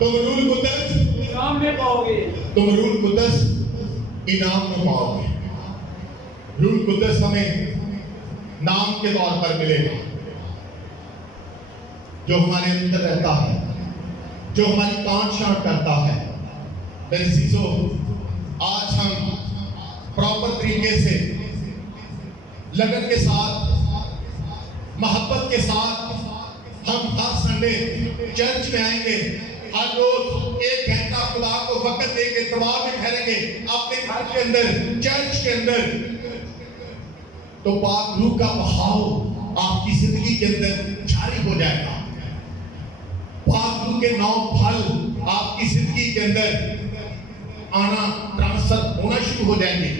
तुम रूह कुद्दस इनाम में पाओगे। तुम रूह कुद्दस इनाम में पाओगे। रूह कुद्दस हमें नाम के तौर पर मिलेगा, जो हमारे अंदर रहता है, जो हमारी कांट छांट करता है। मेरे चीजों, आज हम प्रॉपर तरीके से लगन के साथ, मोहब्बत के साथ हम हर संडे चर्च में आएंगे, हर रोज 1 घंटा खुदा को वक्त देंगे, दरबार में ठहरेंगे, अपने घर के अंदर, चर्च के अंदर, तो पाक रूह का बहाव आपकी जिंदगी के अंदर जारी हो जाएगा। पाक रूह के 9 फल आपकी जिंदगी के अंदर आना, ट्रांसफर होना शुरू हो जाएंगे।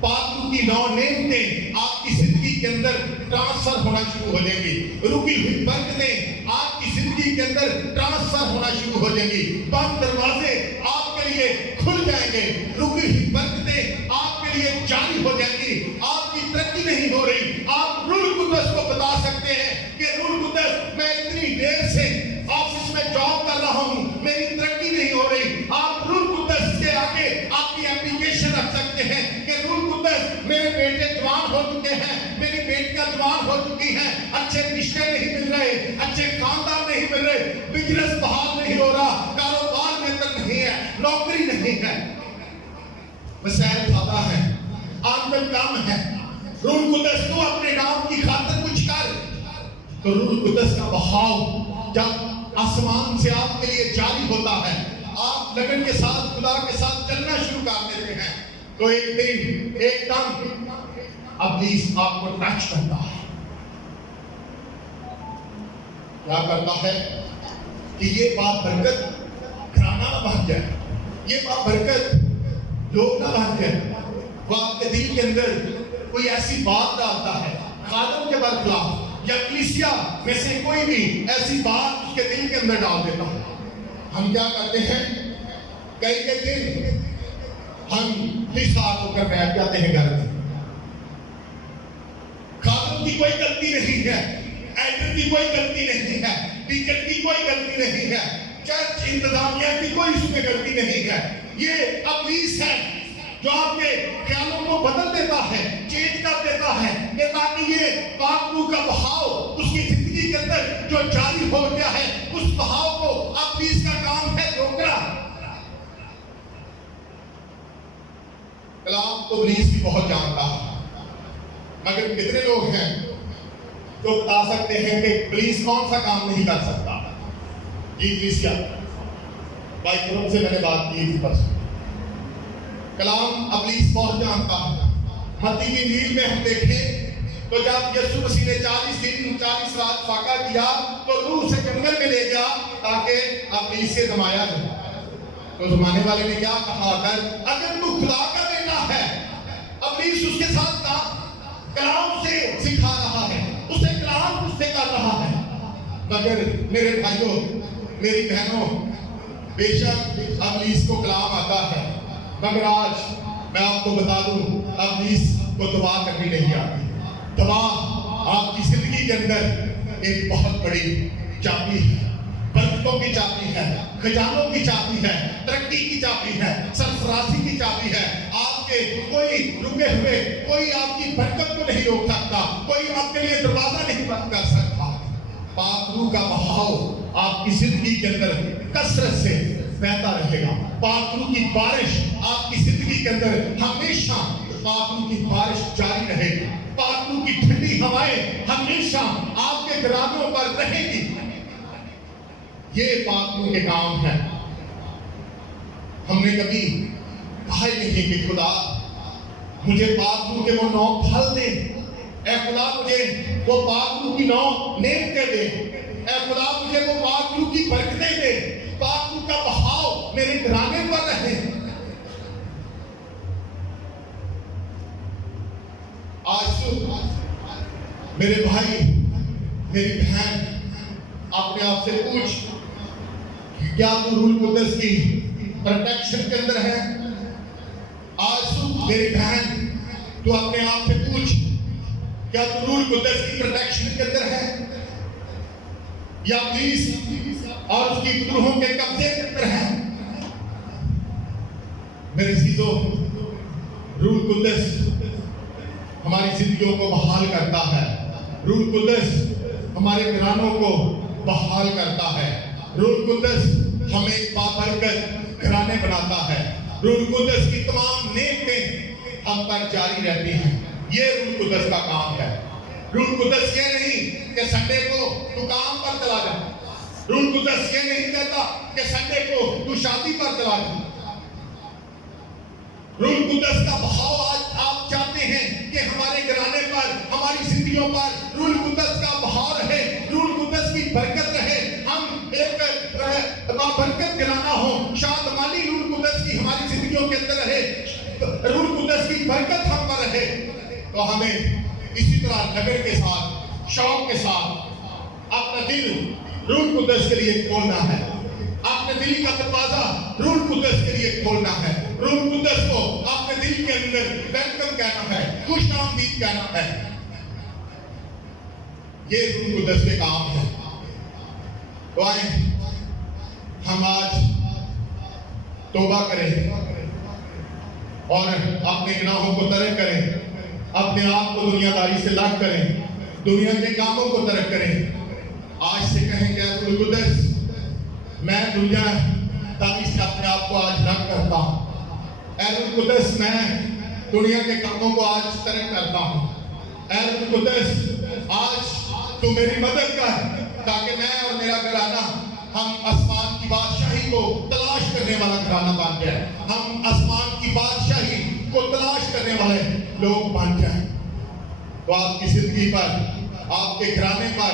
पाक रूह की 9 नेमतें आपकी जिंदगी के अंदर ट्रांसफर होना शुरू हो जाएंगी। रुकी हुई बरकतें आपकी जिंदगी के अंदर ट्रांसफर होना शुरू हो जाएंगी। बंद दरवाजे आपके लिए खुल जाएंगे, रुकी हुई बरकतें आपके लिए जारी हो जाएंगी। आपकी तरक्की नहीं हो रही, आप रूह कुद्दस को बता सकते हैं कि रूह कुद्दस मैं इतनी देर से ऑफिस में जॉब कर रहा हूं, मेरी तरक्की नहीं हो रही। आप रूह कुद्दस के आगे आपकी एप्लीकेशन रख सकते हैं कि रूह कुद्दस मेरे बेटे जवान हो चुके हैं, मेरी बेटियां जवान हो चुकी हैं, अच्छे रिश्ते नहीं मिल रहे, अच्छे खानदान नहीं मिल रहे, बिजनेस बहाल नहीं हो रहा, कारोबार बेहतर नहीं है, नौकरी नहीं है, मसैल ज्यादा है, आमदन कम है। रूह कुद्दस तू अपने नाम की खातिर कुछ कर। तो रूह कुद्दस का बहाव जब आसमान से आपके लिए जारी होता है, आप लगन के साथ खुदा के साथ चलना शुरू कर देते हैं, तो एक दिन एकदम इब्लीस आपको टच करता है। क्या करता है कि ये बाबरकत घराना ना बन जाए, ये बाबरकत लोग ना बन जाए। वो आपके दिल के अंदर कोई ऐसी बात डालता है खादम के बरखिलाफ या कलीसिया में से कोई भी ऐसी बात उसके दिल के अंदर डाल देता है। हम क्या करते हैं, कई दिन हम निसार होकर बैठ जाते हैं घर में। खादम की कोई गलती नहीं है, एल्डर की कोई गलती नहीं है, टीचर की कोई गलती नहीं है, चर्च इंतजामिया की कोई उसमें गलती नहीं है। ये इब्लीस है जो आपके ख्यालों को बदल देता है, चेंज कर देता है, कि ताकि ये पाक रूह का बहाव उसकी जिंदगी के अंदर जो जारी हो गया है, उस बहाव को इब्लीस का काम है रोकना। कलाम तो इब्लीस भी बहुत जानता है, मगर कितने लोग हैं जो बता सकते हैं कि इब्लीस कौन सा काम नहीं कर सकता? जी कलीसिया भाई कुरम से मैंने बात की थी परसों। कलाम इब्लीस बहुत जानता है। मत्ती की इंजील में हम देखें तो जब यीशु मसीह ने 40 दिन 40 रात फाका किया तो रूह से जंगल में ले गया ताकि इब्लीस से जमाया जाए। तो जमाने वाले ने क्या कहा, अगर तू खुदा का बेटा है, इब्लीस उसके साथ था, कलाम से सिखा रहा है, उसे कलाम उससे कर रहा है। मगर मेरे भाइयों मेरी बहनों, बेशक इब्लीस को कलाम आता है, मगर आज मैं आपको बता दूं इब्लीस को दुआ करनी नहीं आती। दुआ आपकी जिंदगी के अंदर एक बहुत बड़ी चाबी है, बरकतों की चाबी है, खजानों की चाबी है, तरक्की की चाबी है, सरफराजी की चाबी है। आपके कोई रुके हुए कोई आपकी बरकत को नहीं रोक सकता, कोई आपके लिए दरवाजा नहीं बंद कर सकता। पाक रूह का बहाव आपकी जिंदगी के अंदर कसरत से बहता रहेगा। पाक रूह की बारिश आपकी जिंदगी के अंदर हमेशा पाक रूह की बारिश जारी रहेगी। पाक रूह की ठंडी हवाएं हमेशा आपके घरानों पर रहेगी। ये पाक रूह के काम है। हमने कभी कहा ही नहीं कि खुदा मुझे पाक रूह के वो 9 फल दे, ऐ खुदा मुझे वो पाक रूह की 9 नेमतें दे, ऐ खुदा मुझे वो पाक रूह की बरकतें दे, पाक रूह का बहाव मेरे घराने पर रहे। आज मेरे भाई मेरी बहन अपने आप से पूछ, क्या तू रूह कुद्दस की प्रोटेक्शन के अंदर है? आज मेरी बहन तू अपने आप से पूछ, क्या तू रूह कुद्दस की प्रोटेक्शन के अंदर है या इब्लीस और उसकी गुरुओं के कब्जे के अंदर है? मेरे अजीजों, रूह कुद्दस हमारी जिंदगियों को बहाल करता है। रूह कुद्दस हमारे घरानों को बहाल करता है। रूह कुद्दस हमें बाबरकत घराने बनाता है। रूह कुद्दस की तमाम नेमतें हम पर जारी रहती हैं। ये रूह कुद्दस का काम है। रूह कुद्दस ये नहीं कि संडे को तू काम पर चला जा। रूह कुद्दस ये नहीं कहता कि संडे को तू शादी पर चला जा। रूह कुद्दस का बहाव आज आप चाहते हैं कि हमारे घराने पर, हमारी जिंदगियों पर रूह कुद्दस का बहाव रहे, रूह कुद्दस की बरकत रहे, हम एक बरकत घराना हो, शादमानी रूह कुद्दस की हमारी जिंदगियों के अंदर रहे, रूह कुद्दस की बरकत हम पर रहे। तो हमें इसी तरह लगन के साथ, शौक के साथ दिल रूह कुदस के लिए खोलना है, अपने दिल का दरवाजा रूह कुदस के लिए खोलना है, रूह कुदस को अपने दिल के अंदर वेलकम कहना है, खुश आमदीद कहना है। ये रूह कुदस के काम है। तो आए हम आज तौबा करें और अपने गुनाहों को तर्क करें, अपने आप को दुनियादारी से अलग करें, दुनिया के कामों को तर्क करें। आज से कहें क्या रूह कुदस, मैं दुनियादारी से अपने आप को आज अलग करता हूँ। ऐ रूह कुदस, मैं दुनिया के कामों को आज तर्क करता हूँ। ऐ रूह कुदस, आज तू मेरी मदद कर ताकि मैं और मेरा घराना हम आसमान की बादशाही को तलाश करने वाला घराना बन जाए, हम आसमान की बादशाही को तलाश करने वाले लोग बन जाए। तो आपकी जिंदगी पर, आपके घराने पर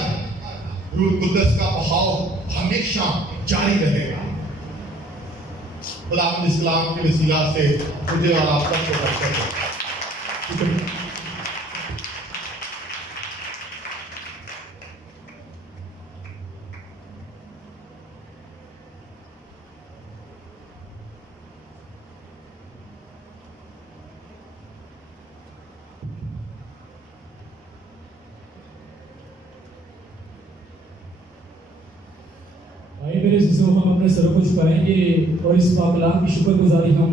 रूह कुदस का बहाव हमेशा जारी रहेगा। खुदावंद इस्लाम के वसीला से मुझे और आप सबको बरकत दे। मेरे जिसो हम अपने सरों को झुकाएंगे और इस पाकलाम की शुक्रगुजारी हम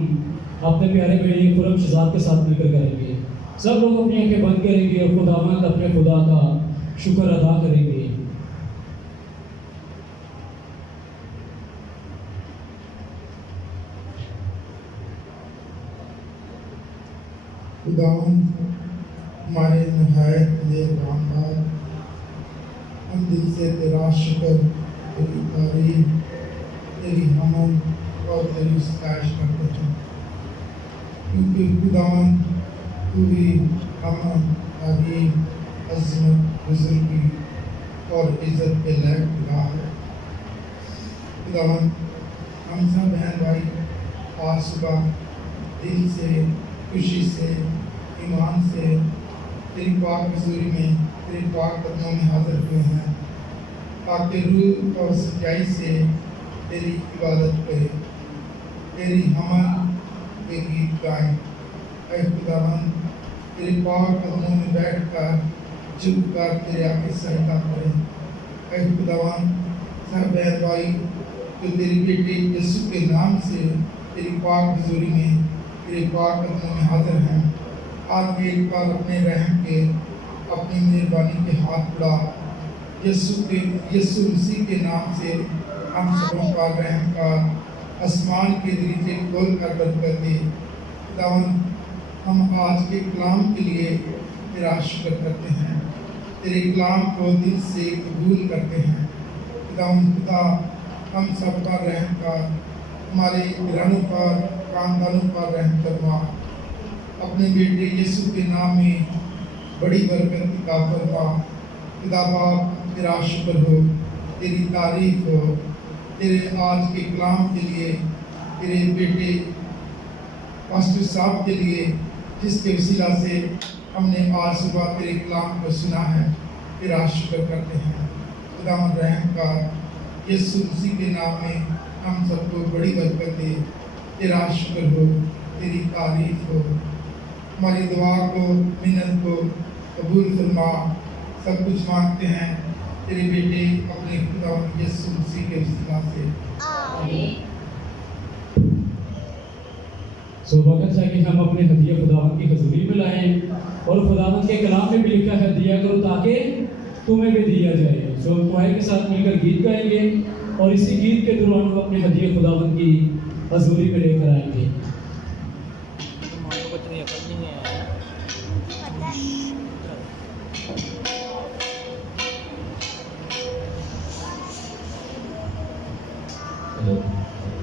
अपने प्यारे भाई खुरम शहजाद के साथ मिलकर करेंगे। सब लोग अपनी आंखें बंद करेंगे और खुदावंद अपने खुदा का शुक्र अदा करेंगे। खुदावंद हमारे नहायत मेहरबान, हम दिल से तेरा शुक्र, तेरी तारीफ, तेरी हमद और तेरी सताइश करते हैं, क्योंकि खुदावंद तू ही हमद, तारीफ, अज़मत, बुजुर्गी और इज़्ज़त के लायक खुदा है। खुदावंद हम सब बहन भाई आज सुबह दिल से, खुशी से, ईमान से तेरी पाक हज़ूरी में, तेरी पाक कदमों में हाजिर हुए हैं ताकि रूह और सच्चाई से तेरी इबादत करें, तेरी हमद के गीत गाएं। ऐ खुदावंद तेरे पाक कदमों में बैठकर झुककर तेरे आगे सजदा करें। ऐ खुदावंद सब बहन भाई जो तेरी बेटे यीशु के नाम से तेरी पाक हज़ूरी में, तेरे पाक कदमों में हाजिर हैं, आज एक बार अपने रहम के, अपनी मेहरबानी के हाथ बढ़ा यीशु मसीह के नाम से हम सबों का रहम का आसमान के दरीचे खोल कर बंद कर दे। खुदावंद हम आज के कलाम के लिए तेरा शुक्र करते हैं, तेरे कलाम को दिल से कबूल करते हैं। खुदावंद खुदा हम सब का रहम का, हमारे घरानों पर, खानदानों पर रहम फरमा। अपने बेटे यीशु के नाम में बड़ी बरकत का फरमा। खुदा बाप तेरा शुक्र हो, तेरी तारीफ हो, तेरे आज के कलाम के लिए, तेरे बेटे पास्टर साहब के लिए जिसके वसीला से हमने आज सुबह तेरे कलाम को सुना है, तेरा शुक्र करते हैं। खुदावंद रहम का यीशु मसीह के नाम में हम सबको बड़ी बरकत दे, तेरा शुक्र हो, तेरी तारीफ हो। हमारी दुआ को, मिन्नत को कबूल फरमा। सब कुछ मांगते हैं तेरे बेटे अपने खुदावंद यीशु मसीह के वसीला से, आमीन। वक्त है कि हम अपने हदिया खुदावंद की हजूरी में लाएं और खुदावंद के कलाम में भी लिखा है दिया करो ताकि तुम्हें भी दिया जाए। हम कुआई के साथ मिलकर गीत गाएंगे और इसी गीत के दौरान हम अपने हदिया खुदावंद की हजूरी में लेकर आएंगे।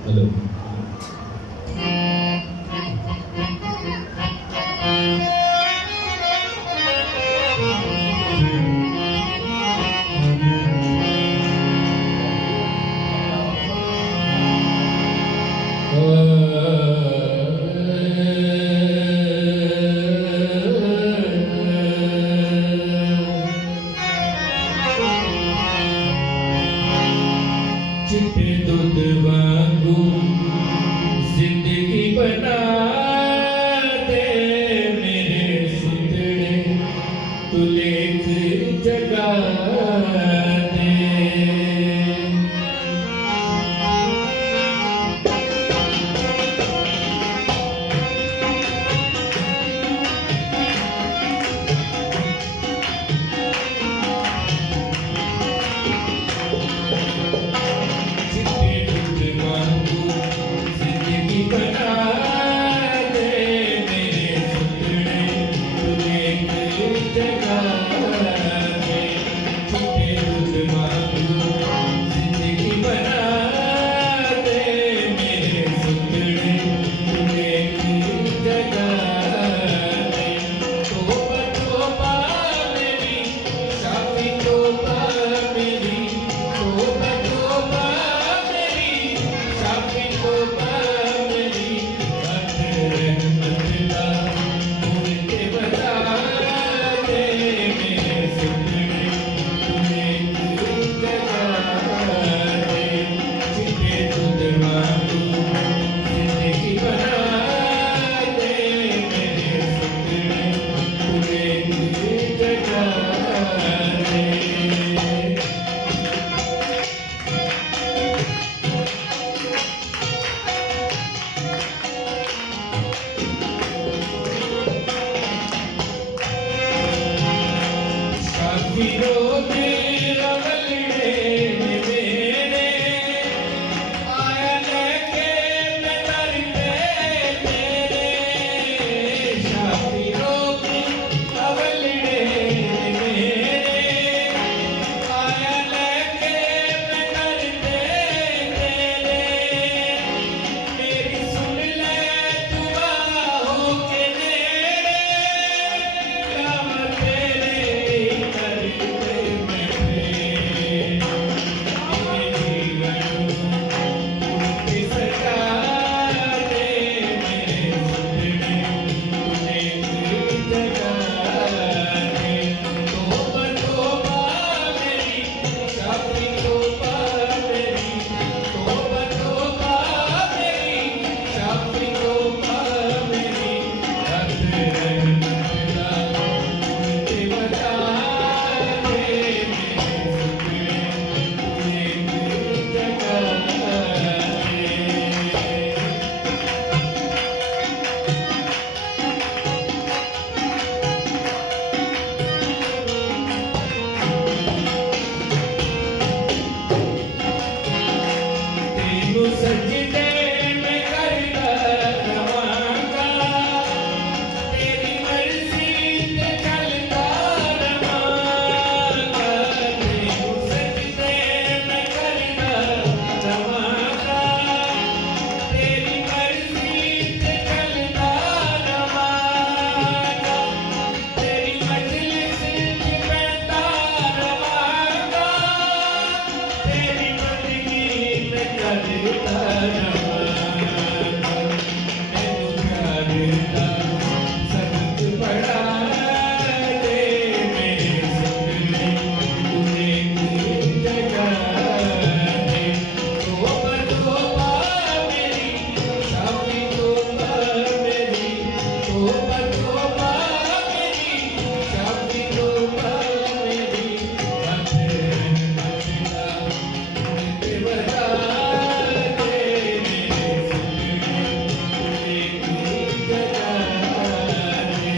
हेलो सजदे में करना रवांगा, तेरी मर्जी ते चलता रवांगा, तेरू सजदे में करना रवांगा, तेरी मर्जी ते चलता रवांगा, तेरी मजलिस च बैठा रवांगा, तेरी बंदगी में करता रवांगा, मैनू करता सबक पढ़ा दे मेरे सपने तूने की जगा दे, तौबा मेरी शाफी तौबा मेरी, तौबा मेरी शाफी तौबा मेरी, बता दे मेरे सपने तूने की जगा दे।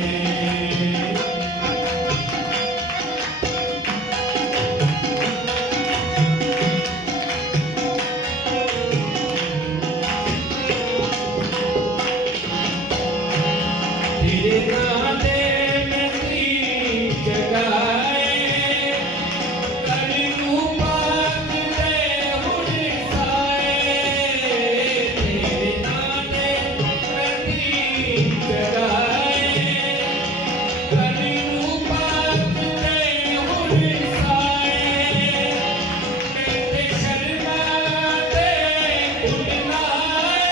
तेरे नाले में तीर जगाए, करू पाक दे हुन साए, तेरे नाले में तीर जगाए, करू पाक दे हुन साए, मेरे शर्मा दे गुल नाए,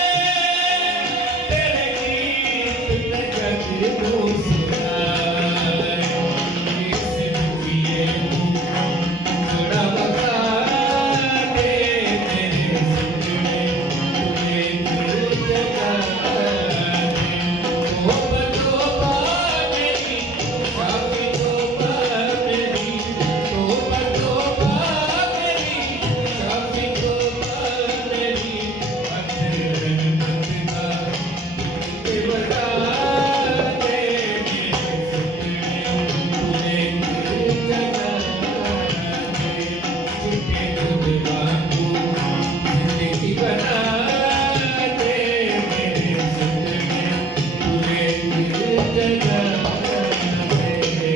तेरे गीत न जग को सुनाए, इस दुखिए को थोड़ा बता दे मेरे सपने तूने की जगा दे, तौबा मेरी शाफी तौबा मेरी, तौबा मेरी शाफी तौबा मेरी, बता दे मेरे सपने तूने की जगा दे, छुपे खुद बाबू जिंदगी बना दे मेरे सपने तूने की जगा दे।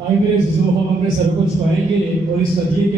आइए मेरे अजीजों, हम अपने सर को झुकाएंगे और इस सदिये के